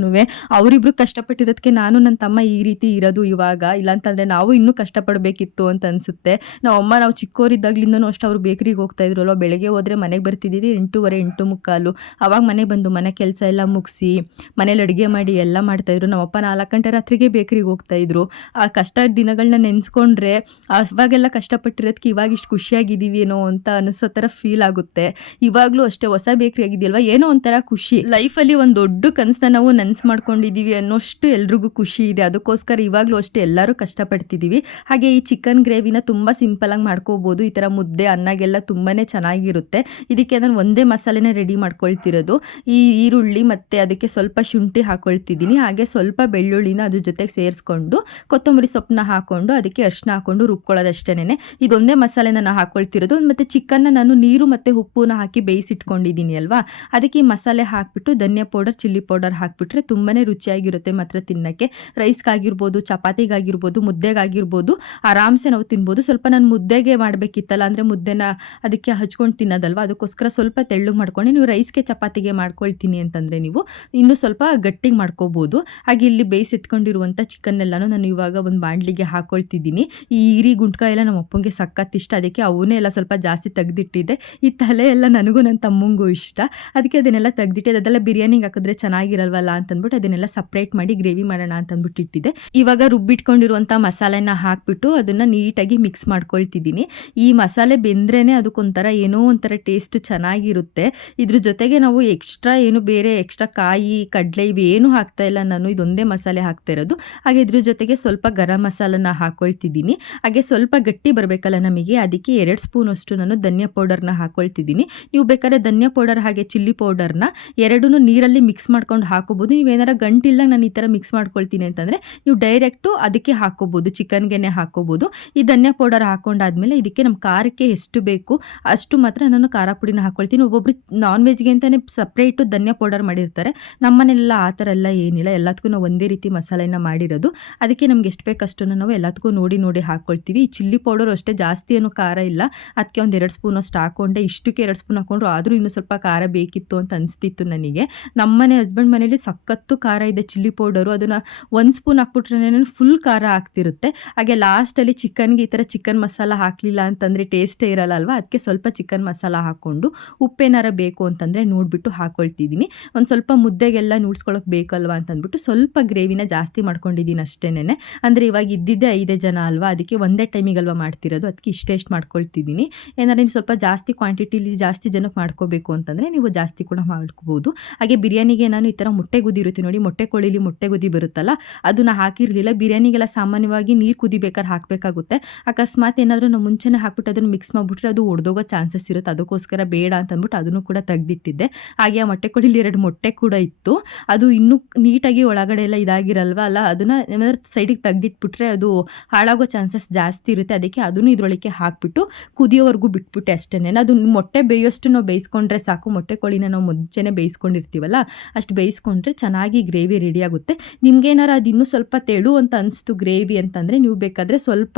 ಅವರಿಬ್ರು ಕಷ್ಟಪಟ್ಟಿರೋದಕ್ಕೆ ನಾನು ನನ್ನ ತಮ್ಮ ಈ ರೀತಿ ಇರೋದು ಇವಾಗ. ಇಲ್ಲಾಂತಂದರೆ ನಾವು ಇನ್ನೂ ಕಷ್ಟಪಡಬೇಕಿತ್ತು ಅಂತ ಅನಿಸುತ್ತೆ. ನಾವು ಅಮ್ಮ ನಾವು ಚಿಕ್ಕವರಿದ್ದಾಗ್ಲಿಂದನೂ ಅಷ್ಟು ಅವ್ರು ಬೇಕ್ರಿಗೆ ಹೋಗ್ತಾ ಇದ್ರಲ್ವ? ಬೆಳಗ್ಗೆ ಹೋದರೆ ಮನೆಗೆ ಬರ್ತಿದ್ದೀವಿ ಎಂಟೂವರೆ, ಎಂಟು ಮುಕ್ಕಾಲು. ಆವಾಗ ಮನೆಗೆ ಬಂದು ಮನೆ ಕೆಲಸ ಎಲ್ಲ ಮುಗಿಸಿ, ಮನೇಲಿ ಅಡುಗೆ ಮಾಡಿ ಎಲ್ಲ ಮಾಡ್ತಾಯಿದ್ರು ನಮ್ಮಪ್ಪ ನಾಲ್ಕು ಗಂಟೆ ರಾತ್ರಿಗೆ ಬೇಕ್ರಿಗೆ ಹೋಗ್ತಾಯಿದ್ರು ಆ ಕಷ್ಟ ದಿನಗಳನ್ನ ನೆನೆಸ್ಕೊಂಡ್ರೆ ಅವಾಗೆಲ್ಲ ಕಷ್ಟಪಟ್ಟಿರೋದಕ್ಕೆ ಇವಾಗ ಇಷ್ಟು ಖುಷಿಯಾಗಿದ್ದೀವಿ ಏನೋ ಅಂತ ಅನಿಸೋ ಥರ ಫೀಲ್ ಆಗುತ್ತೆ. ಇವಾಗಲೂ ಅಷ್ಟೇ ಹೊಸ ಬೇಕ್ರಿ ಆಗಿದೆಯಲ್ವ? ಏನೋ ಒಂಥರ ಖುಷಿ. ಲೈಫಲ್ಲಿ ಒಂದು ದೊಡ್ಡ ಕನಸನ್ನ ನಾವು ನನಸು ಮಾಡ್ಕೊಂಡಿದ್ದೀವಿ ಅನ್ನೋಷ್ಟು ಎಲ್ರಿಗೂ ಖುಷಿ ಇದೆ. ಅದಕ್ಕೋಸ್ಕರ ಇವಾಗಲೂ ಅಷ್ಟೇ ಎಲ್ಲರೂ ಕಷ್ಟಪಡ್ತಿದ್ದೀವಿ. ಹಾಗೆ ಈ ಚಿಕನ್ ಗ್ರೇವಿನ ತುಂಬ ಸಿಂಪಲಾಗಿ ಮಾಡ್ಕೋಬೋದು. ಈ ಥರ ಮುದ್ದೆ, ಅನ್ನಗೆಲ್ಲ ತುಂಬಾ ಚೆನ್ನಾಗಿರುತ್ತೆ. ಇದಕ್ಕೆ ನಾನು ಒಂದೇ ಮಸಾಲೆನೇ ರೆಡಿ ಮಾಡ್ಕೊಳ್ತಿರೋದು. ಈ ಈರುಳ್ಳಿ ಮತ್ತು ಅದಕ್ಕೆ ಸ್ವಲ್ಪ ಶುಂಠಿ ಹಾಕೊಳ್ತಿದ್ದೀನಿ. ಹಾಗೆ ಸ್ವಲ್ಪ ಬೆಳ್ಳುಳ್ಳಿನ ಅದ್ರ ಜೊತೆಗೆ ಸೇರಿಸ್ಕೊಂಡು ಕೊತ್ತಂಬರಿ ಸೊಪ್ಪನ್ನ ಹಾಕ್ಕೊಂಡು ಅದಕ್ಕೆ ಅರ್ಶಿನ ಹಾಕ್ಕೊಂಡು ರುಬ್ಕೊಳ್ಳೋದಷ್ಟೇನೆ. ಇದೊಂದೇ ಮಸಾಲೆ ನಾನು ಹಾಕ್ಕೊಳ್ತಿರೋದು ಮತ್ತು ಚಿಕನ್ನ ನಾನು ನೀರು ಮತ್ತು ಉಪ್ಪುನ ಹಾಕಿ ಬೇಯಿಸಿಟ್ಕೊಂಡಿದ್ದೀನಿ ಅಲ್ವಾ? ಅದಕ್ಕೆ ಈ ಮಸಾಲೆ ಹಾಕಿಬಿಟ್ಟು ಧನಿಯಾ ಪೌಡರ್, ಚಿಲ್ಲಿ ಪೌಡರ್ ಹಾಕಿಬಿಟ್ರೆ ತುಂಬಾ ರುಚಿಯಾಗಿರುತ್ತೆ ಮಾತ್ರ ತಿನ್ನೋಕ್ಕೆ. ರೈಸ್ಗಾಗಿರ್ಬೋದು, ಚಪಾತಿಗಾಗಿರ್ಬೋದು, ಮುದ್ದೆಗಾಗಿರ್ಬೋದು, ಆರಾಮ್ಸೆ ನಾವು ತಿನ್ಬೋದು. ಸ್ವಲ್ಪ ನಾನು ಮುದ್ದೆಗೆ ಮಾಡಬೇಕಿತ್ತಲ್ಲ, ಅಂದರೆ ಮುದ್ದೆನ ಅದಕ್ಕೆ ಹಚ್ಕೊಂಡು ತಿನ್ನೋದಲ್ವ? ಅದಕ್ಕೋಸ್ಕರ ಸ್ವಲ್ಪ ತೆಳ್ಳಗೆ ಮಾಡ್ಕೊಂಡು ನೀವು ರೈಸ್ಗೆ ಚಪಾತಿಗೆ ಮಾಡ್ಕೊಳ್ತೀನಿ ಅಂತಂದರೆ ನೀವು ಇನ್ನೂ ಸ್ವಲ್ಪ ಗಟ್ಟಿಗೆ ಮಾಡ್ಕೋಬೋದು. ಹಾಗೆ ಇಲ್ಲಿ ಬೇಯಿಸಿಟ್ಕೊಂಡಿರುವಂಥ ಚಿಕನ್ ಎಲ್ಲನೂ ನಾನು ಇವಾಗ ಒಂದು ಬಾಣಲಿಗೆ ಹಾಕೊಳ್ತಿದ್ದೀನಿ. ಈ ಈರಿ ಗುಂಟ್ಕಾಯಿ ಎಲ್ಲ ನಮ್ಮ ಅಪ್ಪಂಗೆ ಸಖತ್ ಇಷ್ಟ. ಅದಕ್ಕೆ ಅವನೇ ಎಲ್ಲ ಸ್ವಲ್ಪ ಜಾಸ್ತಿ ತೆಗ್ದಿಟ್ಟಿದ್ದೆ. ಈ ತಲೆ ಎಲ್ಲ ನನಗೂ ನನ್ನ ತಮ್ಮಂಗೂ ಇಷ್ಟ. ಅದಕ್ಕೆ ಅದನ್ನೆಲ್ಲ ತೆಗ್ದಿಟ್ಟಿದ್ದೆ. ಅದೆಲ್ಲ ಬಿರಿಯಾನಿಗೆ ಹಾಕಿದ್ರೆ ಚೆನ್ನಾಗಿರಲ್ವಲ್ಲ ಅಂತಂದ್ಬಿಟ್ಟು ಅದನ್ನೆಲ್ಲ ಸಪ್ರೇಟ್ ಮಾಡಿ ಗ್ರೇವಿ ಮಾಡೋಣ ಅಂತ ಅಂದ್ಬಿಟ್ಟು ಇಟ್ಟಿದ್ದೆ. ಇವಾಗ ರುಬ್ಬಿಟ್ಕೊಂಡಿರುವಂಥ ಮಸಾಲೆನ ಹಾಕ್ಬಿಟ್ಟು ಅದನ್ನು ನೀಟಾಗಿ ಮಿಕ್ಸ್ ಮಾಡ್ಕೊಳ್ತಿದ್ದೀನಿ. ಈ ಮಸಾಲೆ ಬೆಂದ್ರೇ ಅದಕ್ಕೊಂಥರ ಏನೋ ಒಂಥರ ಟೇಸ್ಟ್ ಚೆನ್ನಾಗಿರುತ್ತೆ. ಇದ್ರ ಜೊತೆಗೆ ನಾವು ಎಕ್ಸ್ಟ್ರಾ ಏನು ಬೇರೆ ಎಕ್ಸ್ಟ್ರಾ ಕಾಯಿ, ಕಡಲೆ ಇವೇನು ಹಾಕ್ತಾ ಇಲ್ಲ ನಾನು ಇದೊಂದೇ ಮಸಾಲೆ ಹಾಕ್ತಾ ಇರೋದು. ಹಾಗೆ ಇದ್ರ ಜೊತೆಗೆ ಸ್ವಲ್ಪ ಗರಂ ಮಸಾಲನ ಹಾಕೊಳ್ತಿದ್ದೀನಿ. ಹಾಗೆ ಸ್ವಲ್ಪ ಗಟ್ಟಿ ಬರಬೇಕಲ್ಲ ನಮಗೆ, ಅದಕ್ಕೆ ಎರಡು ಸ್ಪೂನ್ ಅಷ್ಟು ನಾನು ಧನ್ಯ ಪೌಡರ್ನ ಹಾಕೊಳ್ತಿದ್ದೀನಿ. ನೀವು ಬೇಕಾದ್ರೆ ಧನಿಯಾ ಪೌಡರ್ ಹಾಗೆ ಚಿಲ್ಲಿ ಪೌಡರ್ನ ಎರಡೂ ನೀರಲ್ಲಿ ಮಿಕ್ಸ್ ಮಾಡ್ಕೊಂಡು ಹಾಕೋಬೋದು. ನೀವೇನಾರ ಗಂಟಿಲ್ಲ ನಾನು ಈ ಥರ ಮಿಕ್ಸ್ ಮಾಡ್ಕೊಳ್ತೀನಿ ಅಂತಂದರೆ ನೀವು ಡೈರೆಕ್ಟು ಅದಕ್ಕೆ ಹಾಕೋಬೋದು ಚಿಕನ್ಗೆನೆ ಹಾಕೋಬೋದು. ಈ ಧನ್ಯ ಪೌಡರ್ ಹಾಕೊಂಡಾದ್ಮೇಲೆ ಇದಕ್ಕೆ ನಮ್ಮ ಖಾರಕ್ಕೆ ಎಷ್ಟು ಬೇಕು ಅಷ್ಟು ಮಾತ್ರ ನಾನು ಖಾರ ಪುಡಿನ ಹಾಕೊಳ್ತೀನಿ. ಒಬ್ಬೊಬ್ರು ನಾನ್ ವೆಜ್ಗೆ ಅಂತಲೇ ಸಪ್ರೇಟು ಧನ್ಯ ಪೌಡರ್ ಮಾಡಿರ್ತಾರೆ. ನಮ್ಮನೆಲ್ಲ ಆ ಥರ ಎಲ್ಲ ಏನಿಲ್ಲ ಎಲ್ಲದಕ್ಕೂ ನಾವು ಒಂದೇ ರೀತಿ ಮಸಾಲೆನ ಮಾಡಿರೋದು. ಅದಕ್ಕೆ ನಮ್ಗೆ ಎಷ್ಟು ಬೇಕಷ್ಟು ನಾವು ಎಲ್ಲದಕ್ಕೂ ನೋಡಿ ನೋಡಿ ಹಾಕ್ಕೊಳ್ತೀವಿ ಈ ಚಿಲ್ಲಿ ಪೌಡರ್ ಅಷ್ಟೇ ಜಾಸ್ತಿ ಏನು ಖಾರ ಇಲ್ಲ. ಅದಕ್ಕೆ ಒಂದು ಎರಡು ಸ್ಪೂನ್ ಅಷ್ಟು ಹಾಕ್ಕೊಂಡೆ ಇಷ್ಟಕ್ಕೆ ಎರಡು ಸ್ಪೂನ್ ಹಾಕೊಂಡ್ರು ಆದರೂ ಇನ್ನೂ ಸ್ವಲ್ಪ ಖಾರ ಬೇಕಿತ್ತು ಅಂತ ಅನಿಸ್ತಿತ್ತು ನನಗೆ. ನಮ್ಮನೆ ಹಸ್ಬೆಂಡ್ ಮನೇಲಿ ಸಖತ್ತು ಖಾರ ಇದೆ ಚಿಲ್ಲಿ ಪೌಡರು. ಅದನ್ನು ಒಂದು ಸ್ಪೂನ್ ಹಾಕ್ಬಿಟ್ರೆ ಫುಲ್ ಖಾರ ಆಗ್ತಿರುತ್ತೆ. ಹಾಗೆ ಲಾಸ್ಟಲ್ಲಿ ಚಿಕನ್ಗೆ ಈ ಥರ ಚಿಕನ್ ಮಸಾಲ ಹಾಕಲಿಲ್ಲ ಅಂತಂದರೆ ಟೇಸ್ಟೇ ಇರಲ್ಲ ಅಲ್ವಾ? ಅದಕ್ಕೆ ಸ್ವಲ್ಪ ಚಿಕನ್ ಮಸಾಲ ಹಾಕ್ಕೊಂಡು ಉಪ್ಪೇನಾರ ಬೇಕು ಅಂತಂದರೆ ನೋಡಿಬಿಟ್ಟು ಹಾಕ್ಕೊಳ್ತಿದ್ದೀನಿ ಒಂದು ಸ್ವಲ್ಪ ಮುದ್ದೆಗೆಲ್ಲ ನೂಡ್ಸ್ಕೊಳಕ್ಕೆ ಬೇಕಲ್ವಾ ಅಂತಂದ್ಬಿಟ್ಟು ಸ್ವಲ್ಪ ಗ್ರೇವಿನ ಜಾಸ್ತಿ ಮಾಡ್ಕೊಂಡಿದ್ದೀನಿ ಅಷ್ಟೇನೆ ಅಂದರೆ ಇವಾಗ ಇದ್ದಿದ್ದೆ ಐದೇ ಜನ ಅಲ್ವಾ? ಅದಕ್ಕೆ ಒಂದೇ ಟೈಮಿಗಲ್ವಾ ಮಾಡ್ತಿರೋದು? ಅದಕ್ಕೆ ಇಷ್ಟೇ ಇಷ್ಟು ಮಾಡ್ಕೊಳ್ತಿದ್ದೀನಿ ಏನಾದ್ರೆ ನೀವು ಸ್ವಲ್ಪ ಜಾಸ್ತಿ ಕ್ವಾಂಟಿಟಿಲಿ ಜಾಸ್ತಿ ಜನಕ್ಕೆ ಮಾಡ್ಕೋಬೇಕು ಅಂತಂದರೆ ನೀವು ಜಾಸ್ತಿ ಕೂಡ ಮಾಡ್ಕೋಬೋದು. ಹಾಗೆ ಬಿರಿಯಾನಿಗೆ ನಾನು ಈ ಥರ ಮೊಟ್ಟೆ ಗುದಿ ಇರುತ್ತೆ ನೋಡಿ, ಮೊಟ್ಟೆ ಕೋಳಿಲಿ ಮೊಟ್ಟೆ ಗುದಿ ಬರುತ್ತಲ್ಲ, ಅದನ್ನ ಹಾಕಿರಲಿಲ್ಲ. ಬಿರಿಯಾನಿಗೆಲ್ಲ ಸಾಮಾನ್ಯವಾಗಿ ನೀರು ಕುದಿಬೇಕಾದ್ರೆ ಹಾಕಬೇಕಾಗುತ್ತೆ. ಅಕಸ್ಮಾತ್ ಏನಾದರೂ ನಾವು ಮುಂಚೆನೇ ಹಾಕ್ಬಿಟ್ಟು ಅದನ್ನು ಮಿಕ್ಸ್ ಮಾಡಿಬಿಟ್ರೆ ಅದು ಒಡೆದೋಗೋ ಚಾನ್ಸಸ್ ಇರುತ್ತೆ. ಅದಕ್ಕೋಸ್ಕರ ಬೇಡ ಅಂತಂದ್ಬಿಟ್ಟು ಅದನ್ನು ಕೂಡ ತೆಗೆದಿಟ್ಟಿದ್ದೆ. ಹಾಗೆ ಆ ಮೊಟ್ಟೆ ಕೋಳಿಲಿ ಎರಡು ಮೊಟ್ಟೆ ಕೂಡ ಇತ್ತು. ಅದು ಇನ್ನೂ ನೀಟಾಗಿ ಒಳಗಡೆ ಎಲ್ಲ ಇದಾಗಿರಲ್ವ? ಅಲ್ಲ, ಅದನ್ನು ಏನಾದ್ರು ಸೈಡಿಗೆ ತೆಗೆದಿಟ್ಬಿಟ್ರೆ ಅದು ಹಾಳಾಗೋ ಚಾನ್ಸಸ್ ಜಾಸ್ತಿ ಇರುತ್ತೆ. ಅದಕ್ಕೆ ಅದನ್ನು ಇದ್ರೊಳಗೆ ಹಾಕಿಬಿಟ್ಟು ಕುದಿಯೋವರೆಗೂ ಬಿಟ್ಬಿಟ್ಟೆ ಅಷ್ಟೇ ಅದು ಮೊಟ್ಟೆ ಬೇಯೋಷ್ಟು ನಾವು ಬೇಯಿಸ್ಕೊಂಡ್ರೆ ಸಾಕು. ಮೊಟ್ಟೆ ಕೋಳಿನ ನಾವು ಮುಂಚೆನೇ ಬೇಯಿಸ್ಕೊಂಡಿರ್ತೀವಲ್ಲ, ಅಷ್ಟು ಬೇಯಿಸ್ಕೊಂಡ್ರೆ ಚೆನ್ನಾಗಿ ಗ್ರೇವಿ ರೆಡಿ ಆಗುತ್ತೆ. ನಿಮ್ಗೇನಾರು ಅದು ಇನ್ನೂ ಸ್ವಲ್ಪ ತೆಳು ಅಂತ ಅನಿಸ್ತು ಗ್ರೇವಿ ಅಂತಂದರೆ, ನೀವು ಬೇಕಾದರೆ ಸ್ವಲ್ಪ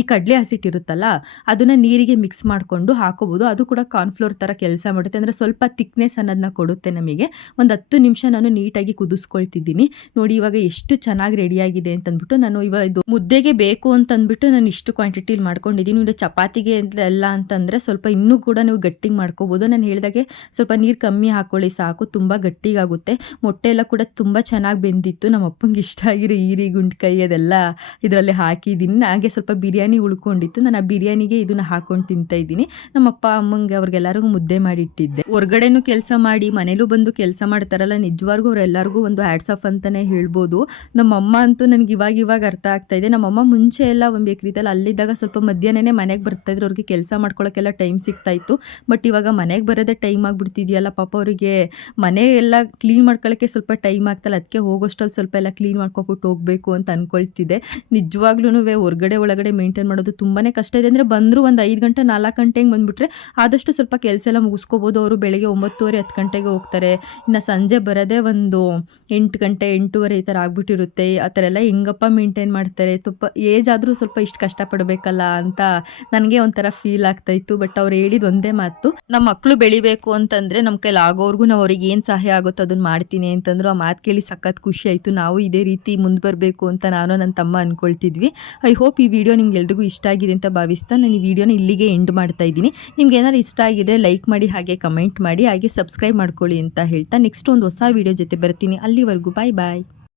ಈ ಕಡಲೆ ಹಸಿಟ್ಟಿರುತ್ತಲ್ಲ ಅದನ್ನು ನೀರಿಗೆ ಮಿಕ್ಸ್ ಮಾಡಿಕೊಂಡು ಹಾಕೋಬೋದು. ಅದು ಕೂಡ ಕಾರ್ನ್ಫ್ಲೋರ್ ಥರ ಕೆಲಸ ಮಾಡುತ್ತೆ. ಅಂದರೆ ಸ್ವಲ್ಪ ತಿಕ್ನೆಸ್ ಅನ್ನೋದನ್ನ ಕೊಡುತ್ತೆ ನಮಗೆ. ಒಂದು ಹತ್ತು ನಿಮಿಷ ನಾನು ನೀಟಾಗಿ ಕುದಿಸ್ಕೊಳ್ತಿದ್ದೀನಿ ನೋಡಿ, ಇವಾಗ ಎಷ್ಟು ಚೆನ್ನಾಗಿ ರೆಡಿಯಾಗಿದೆ ಅಂತಂದ್ಬಿಟ್ಟು ನಾನು ಇವಾಗ ಇದು ಮುದ್ದೆಗೆ ಬೇಕು ಅಂತಂದ್ಬಿಟ್ಟು ನಾನು ಇಷ್ಟು ಕ್ವಾಂಟಿಟಿಲಿ ಮಾಡ್ಕೊಂಡಿದ್ದೀನಿ. ಇನ್ನು ಚಪಾತಿಗೆ ಅಂತ ಎಲ್ಲ ಅಂತಂದರೆ ಸ್ವಲ್ಪ ಇನ್ನೂ ಕೂಡ ನೀವು ಗಟ್ಟಿಗೆ ಮಾಡ್ಕೋಬೋದು. ನಾನು ಹೇಳಿದಾಗೆ ಸ್ವಲ್ಪ ನೀರು ಕಮ್ಮಿ ಹಾಕ್ಕೊಳ್ಳಿ ಸಾಕು. ತುಂಬ ಗಟ್ಟಿಗಾಗುತ್ತೆ. ಮೊಟ್ಟೆ ಎಲ್ಲ ಕೂಡ ತುಂಬ ಚೆನ್ನಾಗಿ ಬೆಂದಿತ್ತು. ನಮ್ಮ ಅಪ್ಪಂಗೆ ಇಷ್ಟ ಆಗಿರೋ ಈರಿ ಗುಂಡ್ಕಾಯಿ ಅದೆಲ್ಲ ಇದರಲ್ಲಿ ಹಾಕಿದ್ದೀನಿ. ಹಾಗೆ ಸ್ವಲ್ಪ ಬಿರಿಯಾನಿ ಉಳ್ಕೊಂಡಿತ್ತು. ನಾನು ಆ ಬಿರಿಯಾನಿಗೆ ಇದನ್ನ ಹಾಕೊಂಡು ತಿಂತಾ ಇದ್ದೀನಿ. ನಮ್ಮ ಅಪ್ಪ, ಅಮ್ಮಂಗೆ ಅವ್ರಿಗೆಲ್ಲರಿಗೂ ಮುದ್ದೆ ಮಾಡಿಟ್ಟಿದ್ದೆ. ಹೊರಗಡೆನೂ ಕೆಲಸ ಮಾಡಿ, ಮನೇಲೂ ಬಂದು ಕೆಲಸ ಮಾಡ್ತಾರಲ್ಲ ನಿಜವಾಗ್ಲೂ ಅವರೆಲ್ಲರಿಗೂ ಒಂದು ಹ್ಯಾಡ್ಸ್ ಆಫ್ ಅಂತಲೇ ಹೇಳ್ಬೋದು. ನಮ್ಮಮ್ಮ ಅಂತೂ ನನಗೆ ಇವಾಗ ಇವಾಗ ಅರ್ಥ ಆಗ್ತಾ ಇದೆ. ನಮ್ಮಮ್ಮ ಮುಂಚೆ ಎಲ್ಲ ಒಂದು ಬೇಕ್ರಿತಲ್ಲಿ ಅಲ್ಲಿದ್ದಾಗ ಸ್ವಲ್ಪ ಮಧ್ಯಾಹ್ನನೇ ಮನೆಗೆ ಬರ್ತಾ ಇದ್ರು ಅವ್ರಿಗೆ ಕೆಲಸ ಮಾಡ್ಕೊಳ್ಳೋಕ್ಕೆಲ್ಲ ಟೈಮ್ ಸಿಗ್ತಾ ಇತ್ತು. ಬಟ್ ಇವಾಗ ಮನೆಗೆ ಬರೋದೇ ಟೈಮ್ ಆಗಿಬಿಡ್ತಿದೆಯಲ್ಲ. ಪಾಪ ಅವರಿಗೆ ಮನೆ ಎಲ್ಲ ಕ್ಲೀನ್ ಮಾಡ್ಕೊಳ್ಳೋಕ್ಕೆ ಸ್ವಲ್ಪ ಟೈಮ್ ಆಗ್ತಲ್ಲ. ಅದಕ್ಕೆ ಹೋಗೋಷ್ಟಲ್ಲಿ ಸ್ವಲ್ಪ ಎಲ್ಲ ಕ್ಲೀನ್ ಮಾಡ್ಕೊಬಿಟ್ಟು ಹೋಗಬೇಕು ಅಂತ ಅಂದ್ಕೊಳ್ತಿದ್ದೆ ನಿಜವಾಗ್ಲೂ ಹೊರಗಡೆ ಒಳಗಡೆ ಮೇಂಟೈನ್ ಮಾಡೋದು ತುಂಬಾ ಕಷ್ಟ ಇದೆ. ಅಂದರೆ ಬಂದರೂ ಒಂದು ಐದು ಗಂಟೆ, ನಾಲ್ಕು ಗಂಟೆಗೆ ಬಂದುಬಿಟ್ರೆ ಆದಷ್ಟು ಸ್ವಲ್ಪ ಕೆಲಸ ಎಲ್ಲ ಮುಗಿಸ್ಕೋಬೋದು. ಅವರು ಬೆಳಗ್ಗೆ ಒಂಬತ್ತುವರೆ, ಹತ್ತು ಗಂಟೆಗೆ ಹೋಗ್ತಾರೆ. ಇನ್ನು ಸಂಜೆ ಬರೋದೇ ಒಂದು ಎಂಟು ಗಂಟೆ ಎಂಟೂವರೆ ಈ ಥರ ಆಗ್ಬಿಟ್ಟಿರುತ್ತೆ, ಆ ಥರ ಎಲ್ಲ ಹೆಂಗಪ್ಪ ಮೇಂಟೈನ್ ಮಾಡ್ತಾರೆ, ತುಪ್ಪ ಏಜ್ ಆದರೂ ಸ್ವಲ್ಪ ಇಷ್ಟು ಕಷ್ಟಪಡಬೇಕಲ್ಲ ಅಂತ ನನಗೆ ಒಂಥರ ಫೀಲ್ ಆಗ್ತಾ ಇತ್ತು ಬಟ್ ಅವ್ರು ಹೇಳಿದ ಒಂದೇ ಮಾತು ನಮ್ಮ ಮಕ್ಕಳು ಬೆಳಿಬೇಕು ಅಂತಂದರೆ ನಮ್ಮ ಕೈಲಿ ಆಗೋವರೆಗೂ ನಾವು ಅವ್ರಿಗೆ ಏನು ಸಹಾಯ ಆಗುತ್ತೋ ಅದನ್ನು ಮಾಡ್ತೀನಿ ಅಂತಂದ್ರು ಆ ಮಾತು ಕೇಳಿ ಸಖತ್ ಖುಷಿ ಆಯಿತು. ನಾವು ಇದೇ ರೀತಿ ಮುಂದೆ ಬರಬೇಕು ಅಂತ ನಾನು ನನ್ನ ತಮ್ಮ ಅಂದ್ಕೊಳ್ತಿದ್ವಿ ಐ ಹೋಪ್ ಈ ವಿಡಿಯೋ ನಿಮ್ಗೆ ಎಲ್ರಿಗೂ ಇಷ್ಟ ಆಗಿದೆ ಅಂತ ಭಾವಿಸ್ತಾ ನಾನು ಈ ವಿಡಿಯೋನ ಇಲ್ಲಿಗೆ ಎಂಡ್ ಮಾಡ್ತಾ ಇದ್ದೀನಿ. ನಿಮ್ಗೆ ಏನಾದ್ರು ಇಷ್ಟ ಆಗಿದೆ ಲೈಕ್ ಮಾಡಿ ಹಾಗೆ ಕಮೆಂಟ್ ಮಾಡಿ, ಹಾಗೆ ಸಬ್ಸ್ಕ್ರೈಬ್ ಮಾಡ್ಕೊಳ್ಳಿ ಅಂತ ಹೇಳ್ತಾ ನೆಕ್ಸ್ಟ್ ಒಂದು ಹೊಸ ವಿಡಿಯೋ ಜೊತೆ ಬರ್ತೀನಿ. ಅಲ್ಲಿವರೆಗೂ Bye-bye.